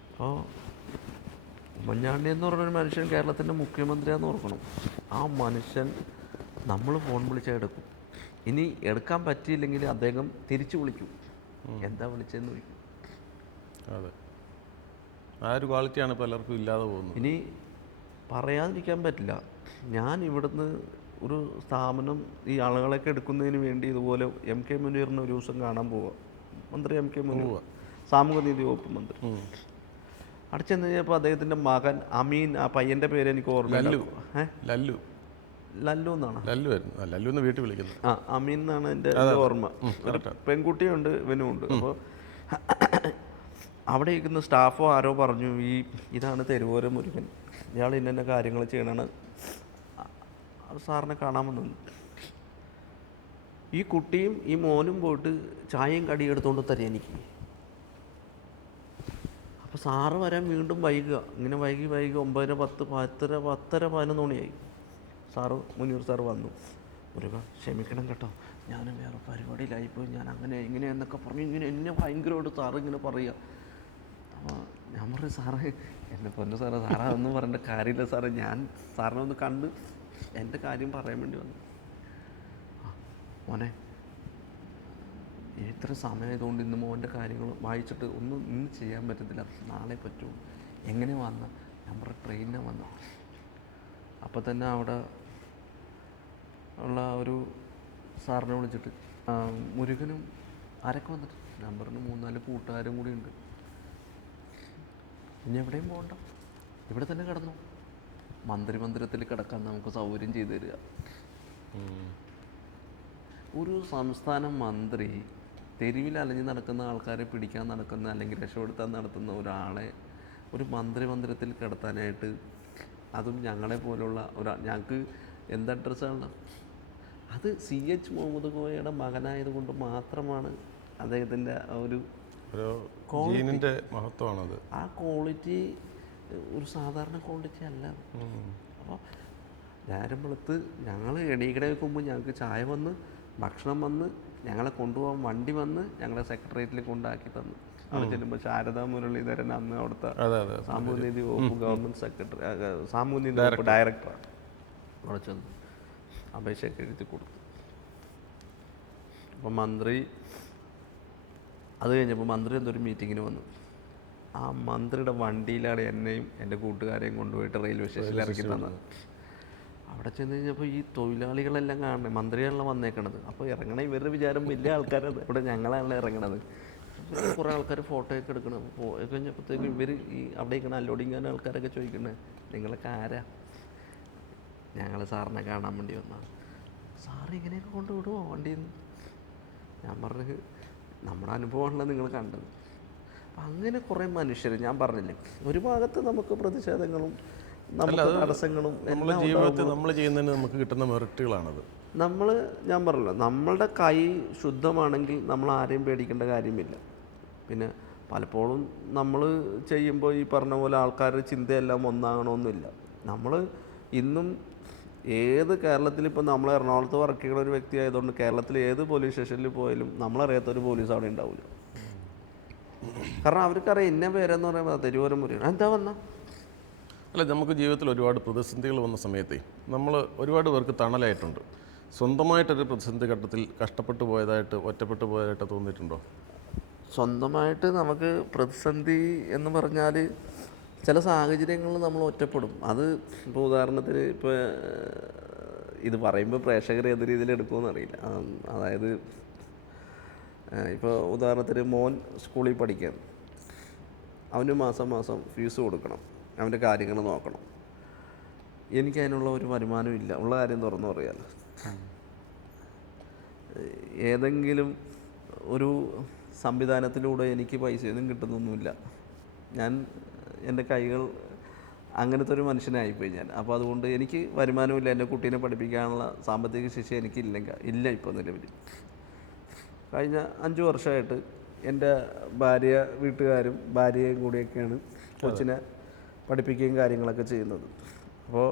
അപ്പോൾ ഉമ്മൻചാണ്ടി എന്ന് പറഞ്ഞൊരു മനുഷ്യൻ കേരളത്തിൻ്റെ മുഖ്യമന്ത്രിയാണെന്ന് ഓർക്കണം. ആ മനുഷ്യൻ നമ്മൾ ഫോൺ വിളിച്ചാൽ എടുക്കും. ഇനി എടുക്കാൻ പറ്റിയില്ലെങ്കിൽ അദ്ദേഹം തിരിച്ചു വിളിക്കും, എന്താ വിളിച്ചതെന്ന് ചോദിക്കും. അതെ, ആ ഒരു ക്വാളിറ്റിയാണ് പലർക്കും ഇല്ലാതെ പോകുന്നത്. ഇനി പറയാതിരിക്കാൻ പറ്റില്ല. ഞാൻ ഇവിടുന്ന് ഒരു സ്ഥാപനം ഈ ആളുകളൊക്കെ എടുക്കുന്നതിന് വേണ്ടി ഇതുപോലെ MK മുനീറിനെ ഒരു ദിവസം കാണാൻ പോവാം. മന്ത്രി MK മുനീർ, സാമൂഹ്യനീതി വകുപ്പ് മന്ത്രി. അവിടെ ചെന്ന് കഴിഞ്ഞപ്പോൾ അദ്ദേഹത്തിൻ്റെ മകൻ അമീൻ, ആ പയ്യൻ്റെ പേര് എനിക്ക് ഓർമ്മയില്ല. ലല്ലു ലല്ലു എന്നാണ്. ലല്ലു എന്ന് വീട്ടിൽ വിളിക്കുന്നത്. ആ, അമീൻ എന്നാണ് എൻ്റെ ഓർമ്മ. ഒരു പെൺകുട്ടിയുണ്ട്, ഇവനുമുണ്ട്. അപ്പോൾ അവിടെ ഇരിക്കുന്ന സ്റ്റാഫോ ആരോ പറഞ്ഞു, ഇതാണ് തെരുവോര മുരുകൻ, ഇയാൾ ഇന്ന കാര്യങ്ങൾ ചെയ്യണമാണ്, സാറിനെ കാണാമെന്നു. ഈ കുട്ടിയും ഈ മോനും പോയിട്ട് ചായയും കടിയും എടുത്തുകൊണ്ട് തരാം എനിക്ക്. അപ്പോൾ സാറ് വരാൻ വീണ്ടും വൈകുക. ഇങ്ങനെ വൈകി 9:10, 10:30, 11 മണിയായി. മുനീർ സാറ് വന്നു. മുരുക ക്ഷമിക്കണം കേട്ടോ, ഞാൻ വേറെ പരിപാടിയിലായിപ്പോയി, ഞാൻ അങ്ങനെ ഇങ്ങനെ എന്നൊക്കെ പറഞ്ഞു. ഇങ്ങനെ എന്നെ ഭയങ്കരമായിട്ട് സാറ് ഇങ്ങനെ പറയുക. അപ്പോൾ ഞാൻ പറഞ്ഞു, സാറേ എന്നെ പൊന്നു സാറേ, അതൊന്നും പറയേണ്ട കാര്യമില്ല സാറേ, ഞാൻ സാറിനെ ഒന്ന് കണ്ട് എൻ്റെ കാര്യം പറയാൻ വേണ്ടി വന്നു. മോനെ ഇത്ര സമയമായതുകൊണ്ട് ഇന്ന് മോൻ്റെ കാര്യങ്ങൾ വായിച്ചിട്ട് ഒന്നും ഇന്ന് ചെയ്യാൻ പറ്റത്തില്ല, നാളെ പറ്റുമോ, എങ്ങനെ വന്ന? ഞാൻ പറഞ്ഞു ട്രെയിനിനാണ് വന്നു. അപ്പോൾ തന്നെ അവിടെ ഉള്ള ഒരു സാറിനെ വിളിച്ചിട്ട്, മുരുകനും ആരൊക്കെ വന്നിട്ട്? ഞാൻ പറഞ്ഞു 3-4 കൂട്ടുകാരും കൂടി ഉണ്ട്. ഇനി എവിടെയും പോകണ്ട, ഇവിടെ തന്നെ കിടന്നു, മന്ത്രിമന്ദിരത്തിൽ കിടക്കാൻ നമുക്ക് സൗകര്യം ചെയ്തു തരിക. ഒരു സംസ്ഥാന മന്ത്രി തെരുവിൽ അലഞ്ഞ് നടക്കുന്ന ആൾക്കാരെ പിടിക്കാൻ നടക്കുന്ന അല്ലെങ്കിൽ രക്ഷപ്പെടുത്താൻ നടത്തുന്ന ഒരാളെ ഒരു മന്ത്രിമന്ദിരത്തിൽ കിടത്താനായിട്ട്, അതും ഞങ്ങളെ പോലുള്ള ഞങ്ങൾക്ക് എന്ത് അഡ്രസ്സാണ്? അത് CH മുഹമ്മദ് കോയയുടെ മകനായതുകൊണ്ട് മാത്രമാണ് അദ്ദേഹത്തിൻ്റെ ഒരു മഹത്വമാണത്. ആ ക്വാളിറ്റി ഒരു സാധാരണ ക്വാളിറ്റി അല്ല. അപ്പോൾ നേരം വെളുത്ത് ഞങ്ങൾ എണീക്കട വെക്കുമ്പോൾ ഞങ്ങൾക്ക് ചായ വന്ന്, ഭക്ഷണം വന്ന്, ഞങ്ങളെ കൊണ്ടുപോകാൻ വണ്ടി വന്ന് ഞങ്ങളെ സെക്രട്ടേറിയറ്റിൽ കൊണ്ടാക്കി തന്നു. അവിടെ ചെല്ലുമ്പോൾ ശാരദാ മുരളീധരൻ അന്ന് അവിടുത്തെ സാമൂഹ്യനീതി വകുപ്പ് ഗവൺമെൻറ് സെക്രട്ടറി, സാമൂഹ്യനീതി വകുപ്പ് ഡയറക്ടറാണ്. അവിടെ ചെന്ന് അപേക്ഷയൊക്കെ എഴുതി കൊടുത്തു. അപ്പം അത് കഴിഞ്ഞപ്പോൾ മന്ത്രി എന്തൊരു മീറ്റിങ്ങിന് വന്നു. ആ മന്ത്രിയുടെ വണ്ടിയിലാണ് എന്നെയും എൻ്റെ കൂട്ടുകാരെയും കൊണ്ടുപോയിട്ട് റെയിൽവേ സ്റ്റേഷനിൽ ഇറക്കി തന്നത്. അവിടെ ചെന്ന് കഴിഞ്ഞപ്പോൾ ഈ തൊഴിലാളികളെല്ലാം കാണണേ, മന്ത്രിയാണല്ലോ വന്നേക്കണത്. അപ്പോൾ ഇറങ്ങണ ഇവരുടെ വിചാരം വലിയ ആൾക്കാരത്, ഇവിടെ ഞങ്ങളാണല്ലോ ഇറങ്ങണത്. കുറേ ആൾക്കാർ ഫോട്ടോയൊക്കെ എടുക്കണം. പോയി കഴിഞ്ഞപ്പോഴത്തേക്കും ഇവർ ഈ അവിടെ ഇരിക്കണ അൺലോഡിങ് ആൾക്കാരൊക്കെ ചോദിക്കണേ, നിങ്ങളൊക്കെ ആരാ? ഞങ്ങൾ സാറിനെ കാണാൻ വേണ്ടി വന്നതാണ്. സാറ് ഇങ്ങനെയൊക്കെ കൊണ്ടുവിടുമോ വണ്ടിയിൽ നിന്ന്? ഞാൻ പറഞ്ഞു, നമ്മുടെ അനുഭവമാണല്ലോ നിങ്ങൾ കണ്ടത്. അപ്പം അങ്ങനെ കുറേ മനുഷ്യർ, ഞാൻ പറഞ്ഞില്ലേ, ഒരു ഭാഗത്ത് നമുക്ക് പ്രതിഷേധങ്ങളും നമുക്ക് തടസ്സങ്ങളും നമ്മുടെ ജീവിതത്തിൽ നമ്മൾ ചെയ്യുന്നതിന് നമുക്ക് കിട്ടുന്ന മെറിറ്റുകളാണത്. ഞാൻ പറഞ്ഞല്ലോ, നമ്മളുടെ കൈ ശുദ്ധമാണെങ്കിൽ നമ്മൾ ആരെയും പേടിക്കേണ്ട കാര്യമില്ല. പിന്നെ പലപ്പോഴും നമ്മൾ ചെയ്യുമ്പോൾ ഈ പറഞ്ഞ പോലെ ആൾക്കാരുടെ ചിന്തയെല്ലാം ഒന്നാകണമെന്നില്ല. നമ്മൾ ഇന്നും കേരളത്തിലിപ്പോൾ നമ്മൾ എറണാകുളത്ത് വർക്ക് ചെയ്യുന്ന ഒരു വ്യക്തി ആയതുകൊണ്ട് കേരളത്തിൽ ഏത് പോലീസ് സ്റ്റേഷനിൽ പോയാലും നമ്മളറിയാത്തൊരു പോലീസ് അവിടെ ഉണ്ടാവില്ല. കാരണം അവർക്കറിയാം ഇന്ന പേരെന്ന് പറയുമ്പോൾ തെരുവോരം മുറിയാണ്. എന്താ വന്ന അല്ല, നമുക്ക് ജീവിതത്തിൽ ഒരുപാട് പ്രതിസന്ധികൾ വന്ന സമയത്തേ നമ്മൾ ഒരുപാട് പേർക്ക് തണലായിട്ടുണ്ട്. സ്വന്തമായിട്ടൊരു പ്രതിസന്ധി ഘട്ടത്തിൽ കഷ്ടപ്പെട്ടു പോയതായിട്ട്, ഒറ്റപ്പെട്ടു പോയതായിട്ട് തോന്നിയിട്ടുണ്ടോ? സ്വന്തമായിട്ട് നമുക്ക് പ്രതിസന്ധി എന്ന് പറഞ്ഞാൽ ചില സാഹചര്യങ്ങളിൽ നമ്മൾ ഒറ്റപ്പെടും. അത് ഇപ്പോൾ ഉദാഹരണത്തിന് ഇപ്പോൾ ഇത് പറയുമ്പോൾ പ്രേക്ഷകർ ഏത് രീതിയിൽ എടുക്കുമെന്ന് അറിയില്ല. അതായത് ഇപ്പോൾ ഉദാഹരണത്തിന് മോൻ സ്കൂളിൽ പഠിക്കാൻ, അവന് മാസം ഫീസ് കൊടുക്കണം, അവൻ്റെ കാര്യങ്ങൾ നോക്കണം. എനിക്കതിനുള്ള ഒരു വരുമാനം ഇല്ല, ഉള്ള കാര്യം തുറന്നു പറയാമല്ലോ. ഏതെങ്കിലും ഒരു സംവിധാനത്തിലൂടെ എനിക്ക് പൈസയൊന്നും കിട്ടുന്നൊന്നുമില്ല. എൻ്റെ കൈകൾ അങ്ങനത്തെ ഒരു മനുഷ്യനായിപ്പോയി ഞാൻ. അപ്പോൾ അതുകൊണ്ട് എനിക്ക് വരുമാനമില്ല, എൻ്റെ കുട്ടീനെ പഠിപ്പിക്കാനുള്ള സാമ്പത്തിക ശേഷി ഇല്ല ഇപ്പോൾ നിലവിൽ. കഴിഞ്ഞ 5 വർഷമായിട്ട് എൻ്റെ വീട്ടുകാരും ഭാര്യയും കൂടിയൊക്കെയാണ് കൊച്ചിനെ പഠിപ്പിക്കുകയും കാര്യങ്ങളൊക്കെ ചെയ്യുന്നത്. അപ്പോൾ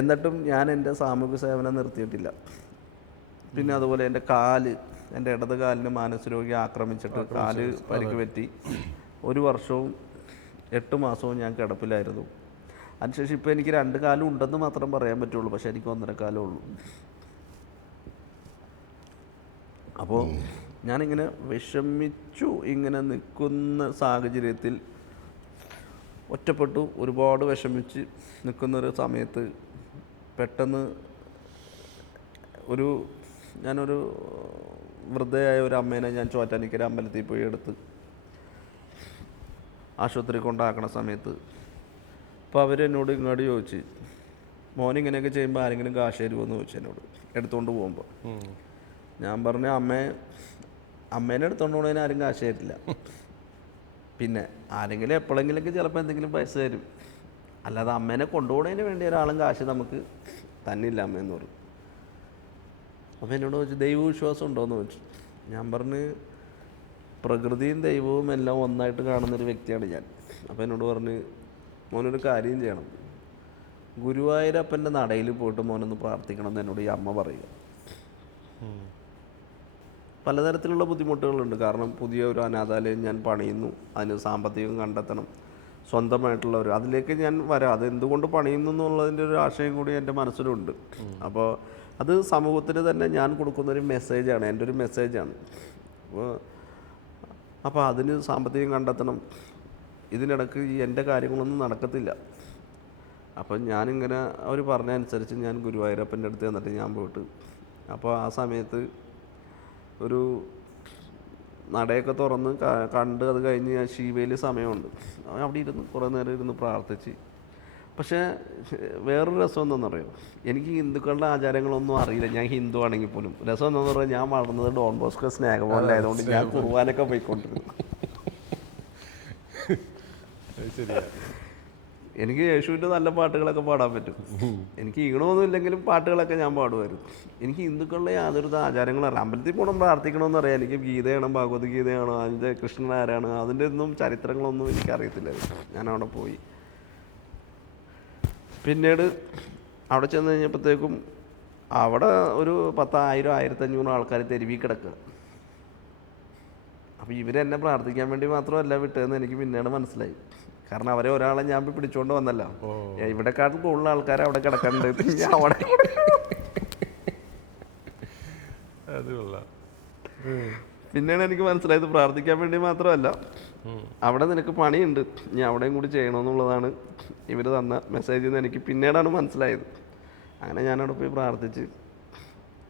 എന്നിട്ടും ഞാൻ എൻ്റെ സാമൂഹിക സേവനം നിർത്തിയിട്ടില്ല. പിന്നെ അതുപോലെ എൻ്റെ ഇടത് കാലിന് മാനസരോഗി ആക്രമിച്ചിട്ട് കാല് പരിക്ക് പറ്റി 1 വർഷവും 8 മാസവും ഞാൻ കിടപ്പിലായിരുന്നു. അതിനുശേഷം ഇപ്പോൾ എനിക്ക് 2 കാലും ഉണ്ടെന്ന് മാത്രം പറയാൻ പറ്റുള്ളൂ, പക്ഷേ എനിക്ക് 1.5 കാലേ ഉള്ളൂ. അപ്പോൾ ഞാനിങ്ങനെ വിഷമിച്ചു ഇങ്ങനെ നിൽക്കുന്ന സാഹചര്യത്തിൽ ഒറ്റപ്പെട്ടു, ഒരുപാട് വിഷമിച്ച് നിൽക്കുന്നൊരു സമയത്ത് പെട്ടെന്ന് ഞാനൊരു വൃദ്ധയായ ഒരു അമ്മേനെ ഞാൻ ചോറ്റാനിക്കര അമ്പലത്തിൽ പോയി എടുത്ത് ആശുപത്രി കൊണ്ടാക്കണ സമയത്ത് അപ്പോൾ അവരെന്നോട് ഇങ്ങോട്ട് ചോദിച്ച്, മോനിങ്ങനെയൊക്കെ ചെയ്യുമ്പോൾ ആരെങ്കിലും കാശ് തരുമോയെന്ന് ചോദിച്ചു എന്നോട് എടുത്തുകൊണ്ട് പോകുമ്പോൾ. ഞാൻ പറഞ്ഞു, അമ്മേനെ എടുത്തുകൊണ്ട് പോകുന്നതിന് ആരും കാശ് തരില്ല, പിന്നെ ആരെങ്കിലും എപ്പോഴെങ്കിലൊക്കെ ചിലപ്പോൾ എന്തെങ്കിലും പൈസ തരും, അല്ലാതെ അമ്മേനെ കൊണ്ടുപോകുന്നതിന് വേണ്ടി ഒരാളും കാശ് നമുക്ക് തന്നില്ല അമ്മയെന്ന് പറഞ്ഞു. അപ്പോൾ എന്നോട് ചോദിച്ചു, ദൈവവിശ്വാസം ഉണ്ടോയെന്ന് ചോദിച്ചു. ഞാൻ പറഞ്ഞ്, പ്രകൃതിയും ദൈവവും എല്ലാം ഒന്നായിട്ട് കാണുന്നൊരു വ്യക്തിയാണ് ഞാൻ. അപ്പോൾ എന്നോട് പറഞ്ഞ്, മോനൊരു കാര്യം ചെയ്യണം, ഗുരുവായൂരപ്പൻ്റെ നടയിൽ പോയിട്ട് മോനൊന്ന് പ്രാർത്ഥിക്കണം എന്ന് എന്നോട് ഈ അമ്മ പറയുക. പലതരത്തിലുള്ള ബുദ്ധിമുട്ടുകളുണ്ട്. കാരണം പുതിയ ഒരു അനാഥാലയം ഞാൻ പണിയുന്നു, അതിന് സാമ്പത്തികം കണ്ടെത്തണം, സ്വന്തമായിട്ടുള്ള അതിലേക്ക് ഞാൻ വരാം. അതെന്തുകൊണ്ട് പണിയുന്നു എന്നുള്ളതിൻ്റെ ഒരു ആശയം കൂടി എൻ്റെ മനസ്സിലുണ്ട്. അപ്പോൾ അത് സമൂഹത്തിന് തന്നെ ഞാൻ കൊടുക്കുന്നൊരു മെസ്സേജാണ്, എൻ്റെ ഒരു മെസ്സേജാണ്. അപ്പോൾ അതിന് സാമ്പത്തികം കണ്ടെത്തണം. ഇതിനിടയ്ക്ക് എൻ്റെ കാര്യങ്ങളൊന്നും നടക്കത്തില്ല. അപ്പം ഞാനിങ്ങനെ അവർ പറഞ്ഞ അനുസരിച്ച് ഞാൻ ഗുരുവായൂരപ്പൻ്റെ അടുത്ത് എന്നിട്ട് ഞാൻ പോയിട്ട്, അപ്പോൾ ആ സമയത്ത് ഒരു നടയൊക്കെ തുറന്ന് കണ്ട് അത് കഴിഞ്ഞ് ഞാൻ ശിവയിൽ സമയമുണ്ട്, അവിടെ ഇരുന്ന് കുറേ നേരം ഇരുന്ന് പ്രാർത്ഥിച്ച്. പക്ഷേ വേറൊരു രസം എന്താണെന്നറിയോ, എനിക്ക് ഹിന്ദുക്കളുടെ ആചാരങ്ങളൊന്നും അറിയില്ല. ഞാൻ ഹിന്ദു ആണെങ്കിൽ പോലും രസം എന്താണെന്ന് പറഞ്ഞാൽ ഞാൻ വളർന്നത് ഡോൺ ബോസ്കോ സ്നേഹമല്ലായതുകൊണ്ട് ഞാൻ കുർബാനൊക്കെ പോയിക്കൊണ്ടിരുന്നു. എനിക്ക് യേശുവിൻ്റെ നല്ല പാട്ടുകളൊക്കെ പാടാൻ പറ്റും. എനിക്ക് ഈണമൊന്നും ഇല്ലെങ്കിലും പാട്ടുകളൊക്കെ ഞാൻ പാടുമായിരുന്നു. എനിക്ക് ഹിന്ദുക്കളുടെ യാതൊരു ആചാരങ്ങളും അറിയാം. അമ്പലത്തിൽ പോകണം, പ്രാർത്ഥിക്കണമെന്ന് അറിയാം. എനിക്ക് ഗീതയാണോ ഭഗവത്ഗീതയാണോ അതിൻ്റെ കൃഷ്ണൻ ആരാണ് അതിൻ്റെ ഒന്നും ചരിത്രങ്ങളൊന്നും എനിക്കറിയത്തില്ലായിരുന്നു. ഞാൻ അവിടെ പോയി. പിന്നീട് അവിടെ ചെന്ന് കഴിഞ്ഞപ്പോഴത്തേക്കും അവിടെ ഒരു 10,000-1500 ആൾക്കാർ തെരുവിൽ കിടക്കുക. അപ്പോൾ ഇവരെന്നെ പ്രാർത്ഥിക്കാൻ വേണ്ടി മാത്രമല്ല വിട്ടതെന്ന് എനിക്ക് പിന്നീട് മനസ്സിലായി. കാരണം അവരെ ഒരാളെ ഞാൻ പിടിച്ചുകൊണ്ട് വന്നല്ലോ, ഇവിടെക്കാട്ടും കൂടുതൽ ആൾക്കാർ അവിടെ കിടക്കാനുണ്ട്. ഞാൻ അവിടെ പിന്നെയാണ് എനിക്ക് മനസ്സിലായത് പ്രാർത്ഥിക്കാൻ വേണ്ടി മാത്രമല്ല, അവിടെ നിനക്ക് പണിയുണ്ട്, ഞാൻ അവിടെയും കൂടി ചെയ്യണമെന്നുള്ളതാണ് ഇവർ തന്ന മെസ്സേജിൽ നിന്ന് എനിക്ക് പിന്നീടാണ് മനസ്സിലായത്. അങ്ങനെ ഞാനവിടെ പോയി പ്രാർത്ഥിച്ച്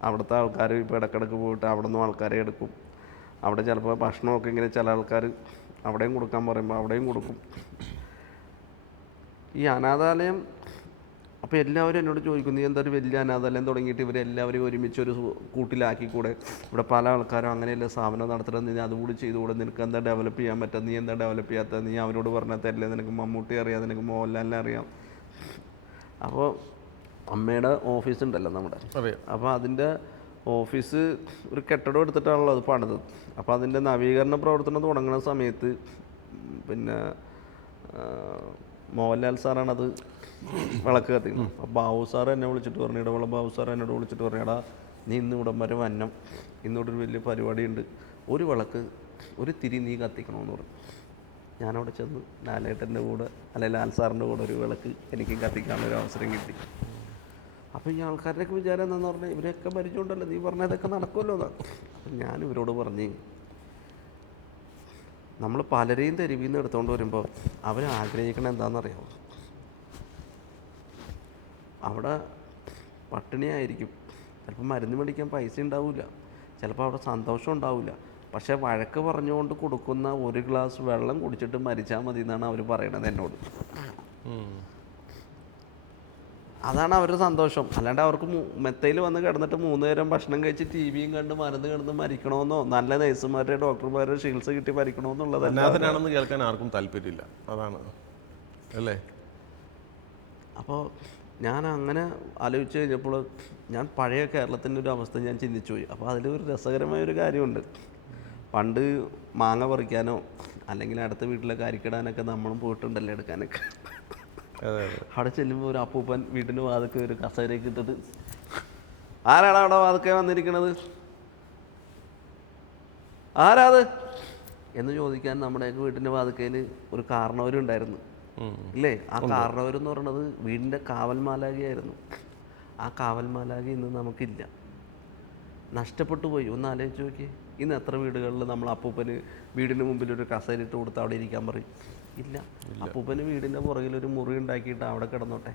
അവിടുത്തെ ആൾക്കാർ ഇപ്പോൾ ഇടക്കിടക്ക് പോയിട്ട് അവിടെ നിന്നും ആൾക്കാരെ എടുക്കും. അവിടെ ചിലപ്പോൾ ഭക്ഷണമൊക്കെ ഇങ്ങനെ ചില ആൾക്കാർ അവിടെയും കൊടുക്കാൻ പറയുമ്പോൾ അവിടെയും കൊടുക്കും. ഈ അനാഥാലയം അപ്പോൾ എല്ലാവരും എന്നോട് ചോദിക്കും, നീ എന്തൊരു വലിയ അനാഥാലയം തുടങ്ങിയിട്ട് ഇവരെല്ലാവരും ഒരുമിച്ചൊരു കൂട്ടിലാക്കി കൂടെ, ഇവിടെ പല ആൾക്കാരും അങ്ങനെയല്ല സ്ഥാപനം നടത്തുന്നത്, നീ അതുകൂടി ചെയ്തുകൂടെ, നിനക്ക് എന്താ ഡെവലപ്പ് ചെയ്യാൻ പറ്റുക, നീ എന്താ ഡെവലപ്പ് ചെയ്യാത്തത്, നീ അവരോട് പറഞ്ഞാൽ തരില്ലേ, നിനക്ക് മമ്മൂട്ടി അറിയാം, നിനക്ക് മോഹൻലാലിനെ അറിയാം. അപ്പോൾ അമ്മയുടെ ഓഫീസ് ഉണ്ടല്ലോ നമ്മുടെ, അപ്പോൾ അതിൻ്റെ ഓഫീസ് ഒരു കെട്ടിടം എടുത്തിട്ടാണല്ലോ അത് പണിത്. അപ്പോൾ അതിൻ്റെ നവീകരണ പ്രവർത്തനം തുടങ്ങുന്ന സമയത്ത് പിന്നെ മോഹൻലാൽ സാറാണത് വിളക്ക് കത്തിക്കുന്നത്. അപ്പോൾ ബാബു സാർ എന്നെ വിളിച്ചിട്ട് പറഞ്ഞു, ഇടവള ബാബു സാർ എന്നോട് വിളിച്ചിട്ട് പറഞ്ഞു, എടാ നീ ഇന്ന് ഇവിടം വരെ വന്നം, ഇന്നോടൊരു വലിയ പരിപാടിയുണ്ട്, ഒരു വിളക്ക് ഒരു തിരി നീ കത്തിക്കണമെന്ന് പറഞ്ഞു. ഞാനവിടെ ചെന്ന് ലാലേട്ടൻ്റെ കൂടെ അല്ലെങ്കിൽ ലാൽ സാറിൻ്റെ കൂടെ ഒരു വിളക്ക് എനിക്ക് കത്തിക്കാനുള്ളൊരു അവസരം കിട്ടി. അപ്പോൾ ഈ ആൾക്കാരുടെയൊക്കെ വിചാരം എന്താണെന്ന് പറഞ്ഞാൽ ഇവരെയൊക്കെ ഭരിച്ചുകൊണ്ടല്ലോ നീ പറഞ്ഞതൊക്കെ നടക്കുമല്ലോ എന്നാണ്. അപ്പം ഞാൻ ഇവരോട് പറഞ്ഞ്, നമ്മൾ പലരെയും തെരുവിൽ നിന്ന് എടുത്തുകൊണ്ട് വരുമ്പോൾ അവർ ആഗ്രഹിക്കണം എന്താണെന്നറിയാമോ, അവിടെ പട്ടിണിയായിരിക്കും, ചിലപ്പോൾ മരുന്ന് മേടിക്കാൻ പൈസ ഉണ്ടാവില്ല, ചിലപ്പോൾ അവിടെ സന്തോഷം ഉണ്ടാവില്ല, പക്ഷേ വഴക്ക് പറഞ്ഞുകൊണ്ട് കൊടുക്കുന്ന ഒരു ഗ്ലാസ് വെള്ളം കുടിച്ചിട്ട് മരിച്ചാൽ മതി എന്നാണ് അവർ പറയണത് എന്നോട്. അതാണ് അവരുടെ സന്തോഷം. അല്ലാണ്ട് അവർക്ക് മെത്തയിൽ വന്ന് കിടന്നിട്ട് 3 നേരം ഭക്ഷണം കഴിച്ച് ടി വിയും കണ്ട് മരുന്ന് കിടന്ന് മരിക്കണമെന്നോ നല്ല നഴ്സുമാരുടെ ഡോക്ടർമാരുടെ ചികിത്സ കിട്ടി മരിക്കണമെന്നുള്ളതല്ല. അനാഥനാണെന്ന് കേൾക്കാൻ ആർക്കും താല്പര്യമില്ല, അതാണ് അല്ലേ. അപ്പോൾ ഞാൻ അങ്ങനെ ആലോചിച്ച് കഴിഞ്ഞപ്പോൾ ഞാൻ പഴയ കേരളത്തിൻ്റെ ഒരു അവസ്ഥ ഞാൻ ചിന്തിച്ചു പോയി. അപ്പോൾ അതിലൊരു രസകരമായൊരു കാര്യമുണ്ട്. പണ്ട് മാങ്ങ പറിക്കാനോ അല്ലെങ്കിൽ അടുത്ത വീട്ടിലെ കരിക്കിടാനൊക്കെ നമ്മളും പോയിട്ടുണ്ടല്ലോ എടുക്കാനൊക്കെ. അവിടെ ചെല്ലുമ്പോൾ ഒരു അപ്പൂപ്പൻ വീട്ടിൻ്റെ വാതൊക്കെ ഒരു കസേരയൊക്കെ ഇട്ടിട്ട്, ആരാടാ അവിടെ വാതൊക്കെ വന്നിരിക്കണത്, ആരാത് എന്ന് ചോദിക്കാൻ നമ്മുടെയൊക്കെ വീട്ടിൻ്റെ വാതുക്കയിൽ ഒരു കാരണവരുണ്ടായിരുന്നു ഇല്ലേ. ആ കാരണവരെന്ന് പറയുന്നത് വീടിൻ്റെ കാവൽമാലാഖയായിരുന്നു. ആ കാവൽമാലാഖ ഇന്ന് നമുക്കില്ല, നഷ്ടപ്പെട്ടു പോയി. ഒന്ന് ആലോചിച്ച് നോക്കി, ഇന്ന് എത്ര വീടുകളിൽ നമ്മൾ അപ്പൂപ്പന് വീടിന് മുമ്പിൽ ഒരു കസേര ഇട്ട് കൊടുത്ത് അവിടെ ഇരിക്കാൻ പറയും. ഇല്ല. അപ്പൂപ്പന് വീടിൻ്റെ പുറകിലൊരു മുറി ഉണ്ടാക്കിയിട്ട് അവിടെ കിടന്നോട്ടെ.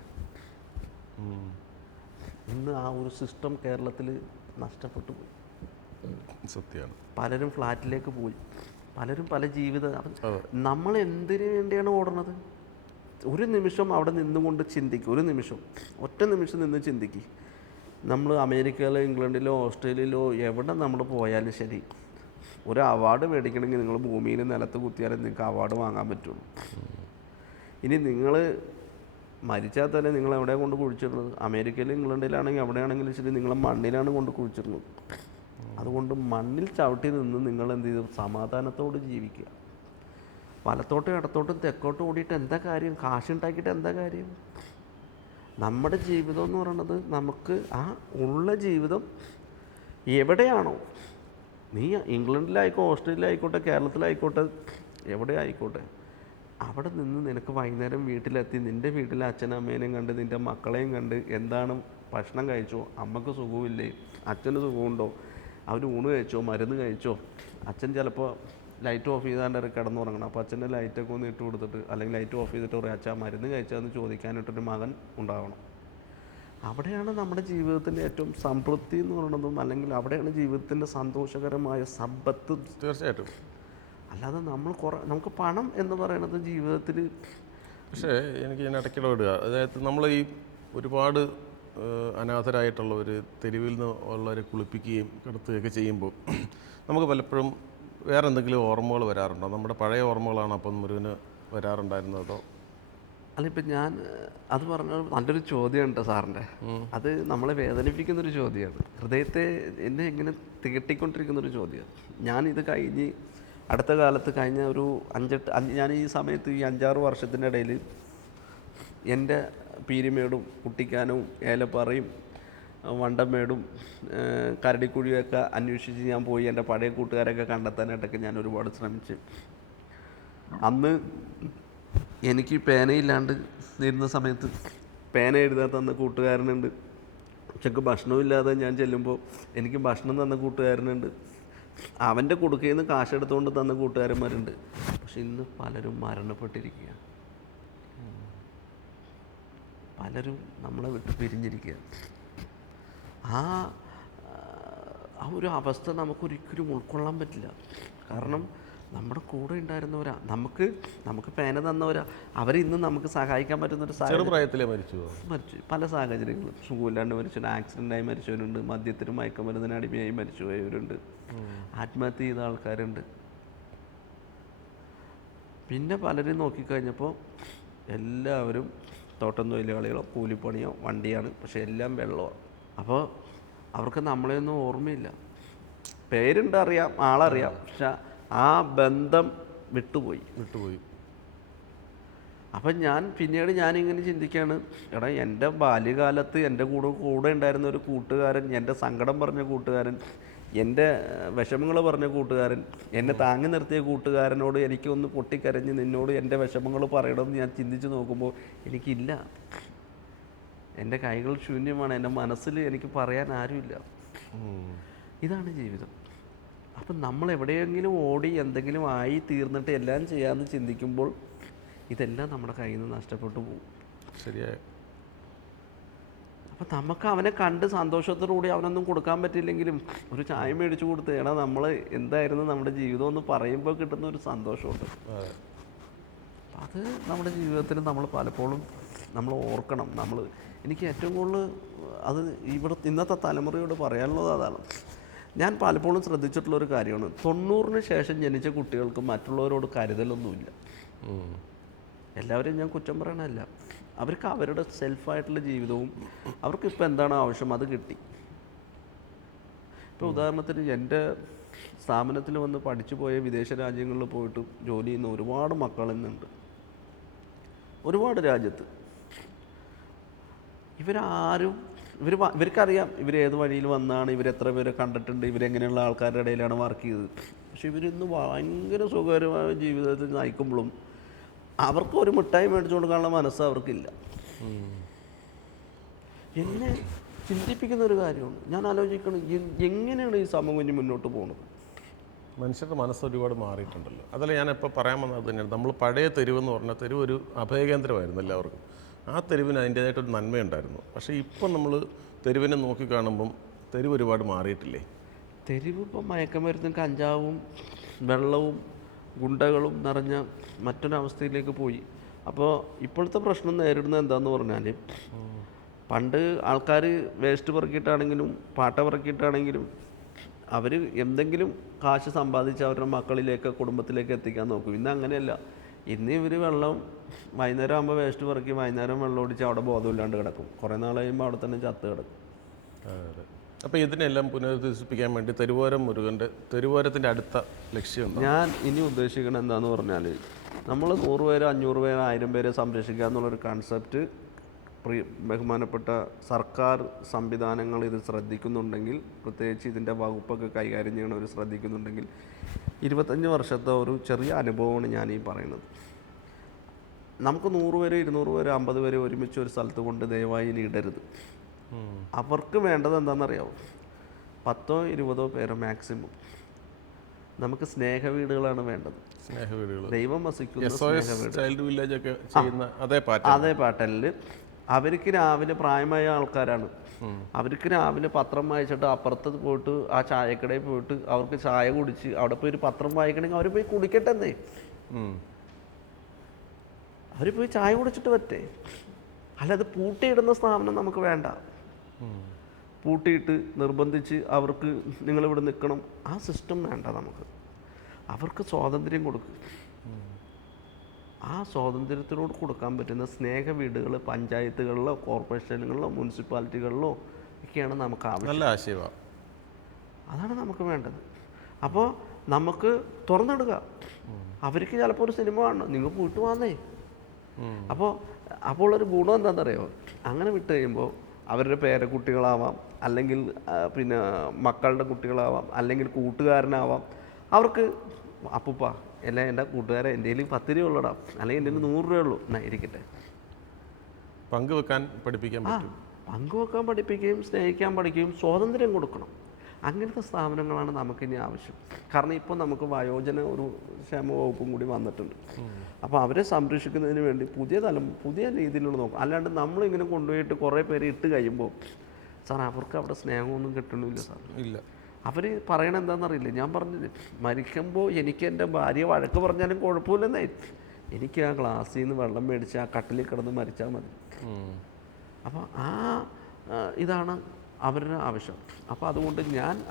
ഇന്ന് ആ ഒരു സിസ്റ്റം കേരളത്തിൽ നഷ്ടപ്പെട്ടു പോയി. സത്യമാണ്. പലരും ഫ്ലാറ്റിലേക്ക് പോയി, പലരും പല നമ്മൾ എന്തിനു വേണ്ടിയാണ് ഓടുന്നത്? ഒരു നിമിഷം അവിടെ നിന്നുകൊണ്ട് ചിന്തിക്കും, ഒരു നിമിഷം, ഒറ്റ നിമിഷം നിന്ന് ചിന്തിക്കും. നമ്മൾ അമേരിക്കയിലോ ഇംഗ്ലണ്ടിലോ ഓസ്ട്രേലിയയിലോ എവിടെ നമ്മൾ പോയാലും ശരി, ഒരു അവാർഡ് മേടിക്കണമെങ്കിൽ നിങ്ങൾ ഭൂമിയിൽ നിലത്ത് കുത്തിയാലേ നിങ്ങൾക്ക് അവാർഡ് വാങ്ങാൻ പറ്റുള്ളൂ. ഇനി നിങ്ങൾ മരിച്ചാൽ തന്നെ നിങ്ങൾ എവിടെയാണ് കൊണ്ട് കുഴിച്ചിടുന്നത്? അമേരിക്കയിലും ഇംഗ്ലണ്ടിലാണെങ്കിൽ എവിടെയാണെങ്കിലും ശരി നിങ്ങളെ മണ്ണിലാണ് കൊണ്ട് കുഴിച്ചിടുന്നത്. അതുകൊണ്ട് മണ്ണിൽ ചവിട്ടി നിന്ന് നിങ്ങൾ എന്ത് ചെയ്തു? സമാധാനത്തോട് ജീവിക്കുക. വലത്തോട്ടും ഇടത്തോട്ടും തെക്കോട്ടും ഓടിയിട്ട് എന്താ കാര്യം? കാശുണ്ടാക്കിയിട്ട് എന്താ കാര്യം? നമ്മുടെ ജീവിതം എന്ന് പറയുന്നത് നമുക്ക് ആ ഉള്ള ജീവിതം എവിടെയാണോ, നീ ഇംഗ്ലണ്ടിലായിക്കോട്ടെ, ഓസ്ട്രേലിയയിലായിക്കോട്ടെ, കേരളത്തിലായിക്കോട്ടെ, എവിടെ ആയിക്കോട്ടെ, അവിടെ നിന്ന് നിനക്ക് വൈകുന്നേരം വീട്ടിലെത്തി നിൻ്റെ വീട്ടിലെ അച്ഛനമ്മേനെയും കണ്ട് നിൻ്റെ മക്കളെയും കണ്ട് എന്താണ് ഭക്ഷണം കഴിച്ചോ, അമ്മക്ക് സുഖമില്ലേ, അച്ഛന് സുഖമുണ്ടോ, അവർ ഊണ് കഴിച്ചോ, മരുന്ന് കഴിച്ചോ, അച്ഛൻ ചിലപ്പോൾ ലൈറ്റ് ഓഫ് ചെയ്താണ്ട് കിടന്നുറങ്ങണം, അപ്പോൾ അച്ഛൻ്റെ ലൈറ്റൊക്കെ ഒന്ന് ഇട്ട് കൊടുത്തിട്ട് അല്ലെങ്കിൽ ലൈറ്റ് ഓഫ് ചെയ്തിട്ട് പറയാം അച്ഛാ മരുന്ന് കഴിച്ചാന്ന് ചോദിക്കാനായിട്ടൊരു മകൻ ഉണ്ടാവണം. അവിടെയാണ് നമ്മുടെ ജീവിതത്തിൻ്റെ ഏറ്റവും സംതൃപ്തി എന്ന് പറയുന്നതും, അല്ലെങ്കിൽ അവിടെയാണ് ജീവിതത്തിൻ്റെ സന്തോഷകരമായ സമ്പത്ത്. തീർച്ചയായിട്ടും. അല്ലാതെ നമുക്ക് പണം എന്ന് പറയുന്നത് ജീവിതത്തിൽ. പക്ഷേ എനിക്ക് ഇതിനിടയ്ക്കിടെ വിടുക, അതായത് നമ്മൾ ഈ ഒരുപാട് അനാഥരായിട്ടുള്ളവർ തെരുവിൽ നിന്ന് ഉള്ളവരെ കുളിപ്പിക്കുകയും കിടത്തുകയൊക്കെ ചെയ്യുമ്പോൾ നമുക്ക് പലപ്പോഴും വേറെ എന്തെങ്കിലും ഓർമ്മകൾ വരാറുണ്ടോ? നമ്മുടെ പഴയ ഓർമ്മകളാണ് അപ്പം മുരുകന് വരാറുണ്ടായിരുന്നതോ? അല്ല, ഇപ്പം ഞാൻ അത് പറഞ്ഞ നല്ലൊരു ചോദ്യമുണ്ട് സാറിൻ്റെ. അത് നമ്മളെ വേദനിപ്പിക്കുന്നൊരു ചോദ്യമാണ്, ഹൃദയത്തെ എന്നെ ഇങ്ങനെ തികട്ടിക്കൊണ്ടിരിക്കുന്നൊരു ചോദ്യമാണ്. ഞാനിത് കഴിഞ്ഞ് അടുത്ത കാലത്ത് കഴിഞ്ഞ ഒരു ഞാൻ ഈ സമയത്ത് ഈ 5-6 വർഷത്തിൻ്റെ ഇടയിൽ എൻ്റെ പീരിമേടും കുട്ടിക്കാനവും ഏലപ്പാറയും വണ്ടമേടും കരടിക്കുഴിയൊക്കെ അന്വേഷിച്ച് ഞാൻ പോയി എൻ്റെ പഴയ കൂട്ടുകാരൊക്കെ കണ്ടെത്താനായിട്ടൊക്കെ ഞാൻ ഒരുപാട് ശ്രമിച്ചു. അന്ന് എനിക്ക് പേനയില്ലാണ്ട് ഇരുന്ന സമയത്ത് പേന എഴുതാൻ തന്ന കൂട്ടുകാരനുണ്ട്. ഉച്ചക്ക് ഭക്ഷണമില്ലാതെ ഞാൻ ചെല്ലുമ്പോൾ എനിക്ക് ഭക്ഷണം തന്ന കൂട്ടുകാരനുണ്ട്. അവൻ്റെ കൊടുക്കയിൽ നിന്ന് കാശെടുത്തുകൊണ്ട് തന്ന കൂട്ടുകാരന്മാരുണ്ട്. പക്ഷെ ഇന്ന് പലരും മരണപ്പെട്ടിരിക്കുക, പലരും നമ്മളെ വിട്ട് പിരിഞ്ഞിരിക്കുക. ആ ഒരു അവസ്ഥ നമുക്കൊരിക്കലും ഉൾക്കൊള്ളാൻ പറ്റില്ല. കാരണം നമ്മുടെ കൂടെ ഉണ്ടായിരുന്നവരാ, നമുക്ക് പേന തന്നവരാ, അവരിന്നും നമുക്ക് സഹായിക്കാൻ പറ്റുന്നൊരു സാഹചര്യത്തിലേ മരിച്ചു. പല സാഹചര്യങ്ങളും സുഖമില്ലാണ്ട് മരിച്ചവരുണ്ട്, ആക്സിഡൻ്റായി മരിച്ചവരുണ്ട്, മദ്യത്തിന് മയക്കുമരുന്നിന് അടിമയായി മരിച്ചുപോയവരുണ്ട്, ആത്മഹത്യ ചെയ്ത ആൾക്കാരുണ്ട്. പിന്നെ പലരും നോക്കിക്കഴിഞ്ഞപ്പോൾ എല്ലാവരും തോട്ടം തൊഴിലാളികളോ കൂലിപ്പണിയോ വണ്ടിയാണ്, പക്ഷെ എല്ലാം വെള്ളമാണ്. അപ്പോൾ അവർക്ക് നമ്മളെയൊന്നും ഓർമ്മയില്ല. പേരുണ്ട്, അറിയാം, ആളറിയാം, പക്ഷെ ആ ബന്ധം വിട്ടുപോയി. അപ്പം പിന്നീട് ഞാനിങ്ങനെ ചിന്തിക്കുകയാണ്, എടാ എൻ്റെ ബാല്യകാലത്ത് എൻ്റെ കൂടെ ഉണ്ടായിരുന്ന ഒരു കൂട്ടുകാരൻ, എൻ്റെ സങ്കടം പറഞ്ഞ കൂട്ടുകാരൻ, എൻ്റെ വിഷമങ്ങൾ പറഞ്ഞ കൂട്ടുകാരൻ, എന്നെ താങ്ങി നിർത്തിയ കൂട്ടുകാരനോട് എനിക്കൊന്ന് പൊട്ടിക്കരഞ്ഞ് നിന്നോട് എൻ്റെ വിഷമങ്ങൾ പറയണമെന്ന് ഞാൻ ചിന്തിച്ച് നോക്കുമ്പോൾ എനിക്കില്ല. എൻ്റെ കൈകൾ ശൂന്യമാണ്, എൻ്റെ മനസ്സിൽ എനിക്ക് പറയാൻ ആരുമില്ല. ഇതാണ് ജീവിതം. അപ്പം നമ്മൾ എവിടെയെങ്കിലും ഓടി എന്തെങ്കിലും ആയി തീർന്നിട്ട് എല്ലാം ചെയ്യാമെന്ന് ചിന്തിക്കുമ്പോൾ ഇതെല്ലാം നമ്മുടെ കയ്യിൽ നിന്ന് നഷ്ടപ്പെട്ടു പോകും. ശരിയായ. അപ്പം നമുക്ക് അവനെ കണ്ട് സന്തോഷത്തോടുകൂടി അവനൊന്നും കൊടുക്കാൻ പറ്റില്ലെങ്കിലും ഒരു ചായ മേടിച്ചു കൊടുത്ത് ഏടാ നമ്മൾ എന്തായിരുന്നു നമ്മുടെ ജീവിതം എന്ന് പറയുമ്പോൾ കിട്ടുന്ന ഒരു സന്തോഷമുണ്ട്. അത് നമ്മുടെ ജീവിതത്തിൽ നമ്മൾ പലപ്പോഴും നമ്മൾ ഓർക്കണം. എനിക്ക് ഏറ്റവും കൂടുതൽ അത് ഇന്നത്തെ തലമുറയോട് പറയാനുള്ളത് അതാണ്. ഞാൻ പലപ്പോഴും ശ്രദ്ധിച്ചിട്ടുള്ളൊരു കാര്യമാണ്, 90-ന് ശേഷം ജനിച്ച കുട്ടികൾക്ക് മറ്റുള്ളവരോട് കരുതലൊന്നുമില്ല. എല്ലാവരെയും ഞാൻ കുറ്റം പറയണമല്ല, അവർക്ക് അവരുടെ സെൽഫായിട്ടുള്ള ജീവിതവും അവർക്കിപ്പോൾ എന്താണ് ആവശ്യം അത് കിട്ടി. ഇപ്പോൾ ഉദാഹരണത്തിന് എൻ്റെ സ്ഥാപനത്തിൽ വന്ന് പഠിച്ചു പോയ വിദേശ രാജ്യങ്ങളിൽ പോയിട്ട് ജോലി ചെയ്യുന്ന ഒരുപാട് മക്കൾ ഇന്നുണ്ട്, ഒരുപാട് രാജ്യത്ത്. ഇവർക്കറിയാം ഇവരേത് വഴിയിൽ വന്നാണ്, ഇവരെത്ര പേരെ കണ്ടിട്ടുണ്ട്, ഇവരെങ്ങനെയുള്ള ആൾക്കാരുടെ ഇടയിലാണ് വർക്ക് ചെയ്തത്. പക്ഷെ ഇവരിന്ന് ഭയങ്കര സുഖകരമായ ജീവിതത്തിൽ നയിക്കുമ്പോഴും അവർക്ക് ഒരു മിഠായി മേടിച്ചു കൊടുക്കാനുള്ള മനസ്സ് അവർക്കില്ല. എന്നെ ചിന്തിപ്പിക്കുന്ന ഒരു കാര്യമാണ്. ഞാൻ ആലോചിക്കണം, എങ്ങനെയാണ് ഈ സമൂഹം ഇനി മുന്നോട്ട് പോകുന്നത്? മനുഷ്യരുടെ മനസ്സ് ഒരുപാട് മാറിയിട്ടുണ്ടല്ലോ. അതല്ല ഞാനിപ്പോൾ പറയാൻ വന്നത് തന്നെയാണ്. നമ്മൾ പഴയ തെരുവെന്ന് പറഞ്ഞാൽ തെരുവ് ഒരു അഭയകേന്ദ്രമായിരുന്നു എല്ലാവർക്കും. ആ തെരുവിന് അതിൻ്റേതായിട്ടൊരു നന്മയുണ്ടായിരുന്നു. പക്ഷേ ഇപ്പം നമ്മൾ തെരുവിനെ നോക്കി കാണുമ്പം തെരുവ് ഒരുപാട് മാറിയിട്ടില്ലേ? തെരുവ് ഇപ്പം മയക്കുമരുന്നും കഞ്ചാവും വെള്ളവും ഗുണ്ടകളും നിറഞ്ഞ മറ്റൊരവസ്ഥയിലേക്ക് പോയി. അപ്പോൾ ഇപ്പോഴത്തെ പ്രശ്നം നേരിടുന്നത് എന്താണെന്ന് പറഞ്ഞാൽ, പണ്ട് ആൾക്കാർ വേസ്റ്റ് പെറുക്കിയിട്ടാണെങ്കിലും പാട്ട പെറുക്കിയിട്ടാണെങ്കിലും അവർ എന്തെങ്കിലും കാശ് സമ്പാദിച്ച് അവരുടെ മക്കളിലേക്ക് കുടുംബത്തിലേക്ക് എത്തിക്കാൻ നോക്കും. ഇന്ന് അങ്ങനെയല്ല. ഇന്ന് ഇവർ വെള്ളം വൈകുന്നേരം ആകുമ്പോൾ വേസ്റ്റ് പെറുക്കി വൈകുന്നേരം വെള്ളം ഒടിച്ച് അവിടെ ബോധമില്ലാണ്ട് കിടക്കും. കുറേ നാൾ കഴിയുമ്പോൾ അവിടെ തന്നെ ചത്ത് കിടക്കും. അതെ. അപ്പോൾ ഇതിനെല്ലാം പുനരുദ്ധരിപ്പിക്കാൻ വേണ്ടി തെരുവോരം മുരുകൻ്റെ തെരുവോരത്തിൻ്റെ അടുത്ത ലക്ഷ്യം ഞാൻ ഇനി ഉദ്ദേശിക്കുന്നത് എന്താണെന്ന് പറഞ്ഞാൽ, നമ്മൾ 100 പേര് 500 പേര് 1000 പേരെ സംരക്ഷിക്കുക എന്നുള്ളൊരു കൺസെപ്റ്റ് ബഹുമാനപ്പെട്ട സർക്കാർ സംവിധാനങ്ങൾ ഇത് ശ്രദ്ധിക്കുന്നുണ്ടെങ്കിൽ, പ്രത്യേകിച്ച് ഇതിൻ്റെ വകുപ്പൊക്കെ കൈകാര്യം ചെയ്യണവർ ശ്രദ്ധിക്കുന്നുണ്ടെങ്കിൽ, 25 വർഷത്തെ ഒരു ചെറിയ അനുഭവമാണ് ഞാൻ ഈ പറയുന്നത്. നമുക്ക് 100 പേര് 200 പേര് 50 പേര് ഒരുമിച്ച് ഒരു സ്ഥലത്ത് കൊണ്ട് ദയവായി ഇനി ഇടരുത്. അവർക്ക് വേണ്ടത് എന്താണെന്നറിയാമോ? 10 20 പേര് മാക്സിമം. നമുക്ക് സ്നേഹവീടുകളാണ് വേണ്ടത്. സ്നേഹവീടുകൾ, ദൈവം വസിക്കുന്ന ചൈൽഡ് വില്ലേജ് ഒക്കെ ചെയ്യുന്ന അതേ പാറ്റേണിൽ അവർക്ക് രാവിലെ പ്രായമായ ആൾക്കാരാണ്. അവർക്ക് രാവിലെ പത്രം വായിച്ചിട്ട് അപ്പുറത്ത് പോയിട്ട് ആ ചായക്കടയിൽ പോയിട്ട് അവർക്ക് ചായ കുടിച്ച് അവിടെ പോയി ഒരു പത്രം വായിക്കണമെങ്കിൽ അവർ പോയി കുടിക്കട്ടെന്നേ. അവർ പോയി ചായ കുടിച്ചിട്ട് പറ്റേ. അല്ലാതെ പൂട്ടിയിടുന്ന സ്ഥാപനം നമുക്ക് വേണ്ട. പൂട്ടിയിട്ട് നിർബന്ധിച്ച് അവർക്ക് നിങ്ങളിവിടെ നിൽക്കണം, ആ സിസ്റ്റം വേണ്ട നമുക്ക്. അവർക്ക് സ്വാതന്ത്ര്യം കൊടുക്കും. ആ സ്വാതന്ത്ര്യത്തിനോട് കൊടുക്കാൻ പറ്റുന്ന സ്നേഹ വീടുകൾ പഞ്ചായത്തുകളിലോ കോർപ്പറേഷനുകളിലോ മുനിസിപ്പാലിറ്റികളിലോ ഒക്കെയാണ് നമുക്ക് ആവശ്യം. നല്ല ആശയമാണ്. അതാണ് നമുക്ക് വേണ്ടത്. അപ്പോൾ നമുക്ക് തുറന്നിടുക. അവർക്ക് ചിലപ്പോൾ ഒരു സിനിമ കാണണം, നിങ്ങൾ പോയിട്ട് വന്നേ. അപ്പോൾ ഒരു ഗുണം എന്താണെന്നറിയോ? അങ്ങനെ വിട്ട് കഴിയുമ്പോൾ അവരുടെ പേരക്കുട്ടികളാവാം, അല്ലെങ്കിൽ പിന്നെ മക്കളുടെ കുട്ടികളാവാം, അല്ലെങ്കിൽ കൂട്ടുകാരനാവാം. അവർക്ക് അപ്പൂപ്പ അല്ല എൻ്റെ കൂട്ടുകാരെ എൻ്റെ കയ്യിൽ 10 രൂപ ഉള്ളടാ, അല്ലെങ്കിൽ എൻ്റെ 100 രൂപ ഉള്ളൂ, എന്നാ ഇരിക്കട്ടെ. പങ്കുവെക്കാൻ പഠിപ്പിക്കാൻ പറ്റും. പങ്കുവെക്കാൻ പഠിപ്പിക്കുകയും സ്നേഹിക്കാൻ പഠിക്കുകയും സ്വാതന്ത്ര്യം കൊടുക്കണം. അങ്ങനത്തെ സ്ഥാപനങ്ങളാണ് നമുക്കിനി ആവശ്യം. കാരണം ഇപ്പോൾ നമുക്ക് വയോജന ഒരു ക്ഷേമ വകുപ്പും കൂടി വന്നിട്ടുണ്ട്. അപ്പോൾ അവരെ സംരക്ഷിക്കുന്നതിന് വേണ്ടി പുതിയ രീതിയിലുള്ള നോക്കും. അല്ലാണ്ട് നമ്മളിങ്ങനെ കൊണ്ടുപോയിട്ട് കുറേ പേര് ഇട്ട് കഴിയുമ്പോൾ സാർ അവർക്ക് അവിടെ സ്നേഹമൊന്നും കിട്ടണില്ല സാർ. ഇല്ല. അവർ പറയണ എന്താണെന്നറിയില്ല. ഞാൻ പറഞ്ഞില്ലേ, മരിക്കുമ്പോൾ എനിക്ക് എൻ്റെ ഭാര്യ വഴക്ക് പറഞ്ഞാലും കുഴപ്പമില്ലെന്നേ, എനിക്ക് ആ ഗ്ലാസ്സിൽ നിന്ന് വെള്ളം മേടിച്ച് ആ കട്ടിലിൽ കിടന്ന് മരിച്ചാൽ മതി. അപ്പോൾ ഇതാണ് അവരുടെ ആവശ്യം. അപ്പോൾ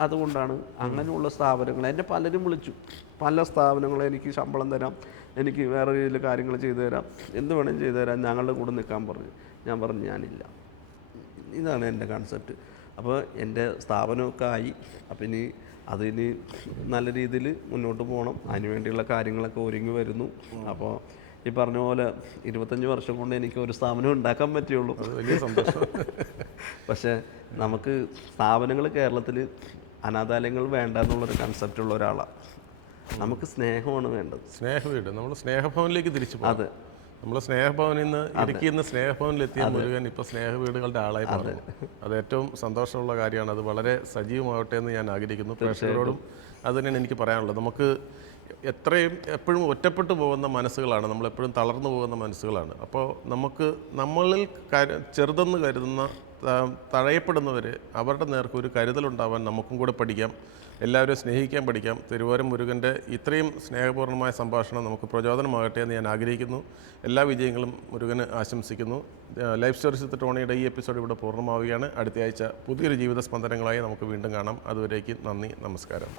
അതുകൊണ്ടാണ് അങ്ങനെയുള്ള സ്ഥാപനങ്ങൾ എന്നെ പലരും വിളിച്ചു. പല സ്ഥാപനങ്ങളും എനിക്ക് ശമ്പളം തരാം, എനിക്ക് വേറെ രീതിയിൽ കാര്യങ്ങൾ ചെയ്തു തരാം, എന്ത് വേണമെങ്കിലും ചെയ്തു തരാം, ഞങ്ങളുടെ കൂടെ നിൽക്കാൻ പറഞ്ഞു. ഞാൻ പറഞ്ഞു ഞാനില്ല. ഇതാണ് എൻ്റെ കൺസെപ്റ്റ്. അപ്പോൾ എൻ്റെ സ്ഥാപനമൊക്കെ ആയി. അപ്പം ഇനി അതിന് നല്ല രീതിയിൽ മുന്നോട്ട് പോകണം. അതിനുവേണ്ടിയുള്ള കാര്യങ്ങളൊക്കെ ഒരുങ്ങി വരുന്നു. അപ്പോൾ ഈ പറഞ്ഞ പോലെ 25 വർഷം കൊണ്ട് എനിക്ക് ഒരു സ്ഥാപനം ഉണ്ടാക്കാൻ പറ്റുള്ളൂ. വലിയ സന്തോഷം. പക്ഷേ നമുക്ക് സ്ഥാപനങ്ങൾ കേരളത്തിൽ അനാഥാലയങ്ങൾ വേണ്ട എന്നുള്ളൊരു കൺസെപ്റ്റ് ഉള്ള ഒരാളാണ്. നമുക്ക് സ്നേഹമാണ് വേണ്ടത്. സ്നേഹവീട്, നമ്മൾ സ്നേഹഭവനിലേക്ക് തിരിച്ചു പോകും. അതെ, നമ്മൾ സ്നേഹഭവനിൽ നിന്ന് ഇടുക്കിയിൽ നിന്ന് സ്നേഹഭവനിലെത്തിയ മുരുകൻ ഇപ്പോൾ സ്നേഹവീടുകളുടെ ആളായി മാറുന്നു. അത് ഏറ്റവും സന്തോഷമുള്ള കാര്യമാണ്. അത് വളരെ സജീവമാവട്ടെ എന്ന് ഞാൻ ആഗ്രഹിക്കുന്നു. പ്രേക്ഷകരോടും അത് തന്നെയാണ് എനിക്ക് പറയാനുള്ളത്. നമുക്ക് എപ്പോഴും ഒറ്റപ്പെട്ടു പോകുന്ന മനസ്സുകളാണ്, നമ്മളെപ്പോഴും തളർന്നു പോകുന്ന മനസ്സുകളാണ്. അപ്പോൾ നമുക്ക് നമ്മളിൽ ചെറുതെന്ന് കരുതുന്ന തഴയപ്പെടുന്നവർ അവരുടെ നേർക്ക് ഒരു കരുതലുണ്ടാവാൻ നമുക്കും കൂടെ പഠിക്കാം. എല്ലാവരും സ്നേഹിക്കാൻ പഠിക്കാം. തിരുവോരം മുരുകൻ്റെ ഇത്രയും സ്നേഹപൂർണ്ണമായ സംഭാഷണം നമുക്ക് പ്രചോദനമാകട്ടെ എന്ന് ഞാൻ ആഗ്രഹിക്കുന്നു. എല്ലാ വിജയങ്ങളും മുരുകന് ആശംസിക്കുന്നു. ലൈഫ് സ്റ്റോറീസ് വിത്ത് ടോണിയുടെ ഈ എപ്പിസോഡ് ഇവിടെ പൂർണ്ണമാവുകയാണ്. അടുത്ത ആഴ്ച പുതിയൊരു ജീവിത സ്പന്ദനങ്ങളായി നമുക്ക് വീണ്ടും കാണാം. അതുവരേക്കും നന്ദി, നമസ്കാരം.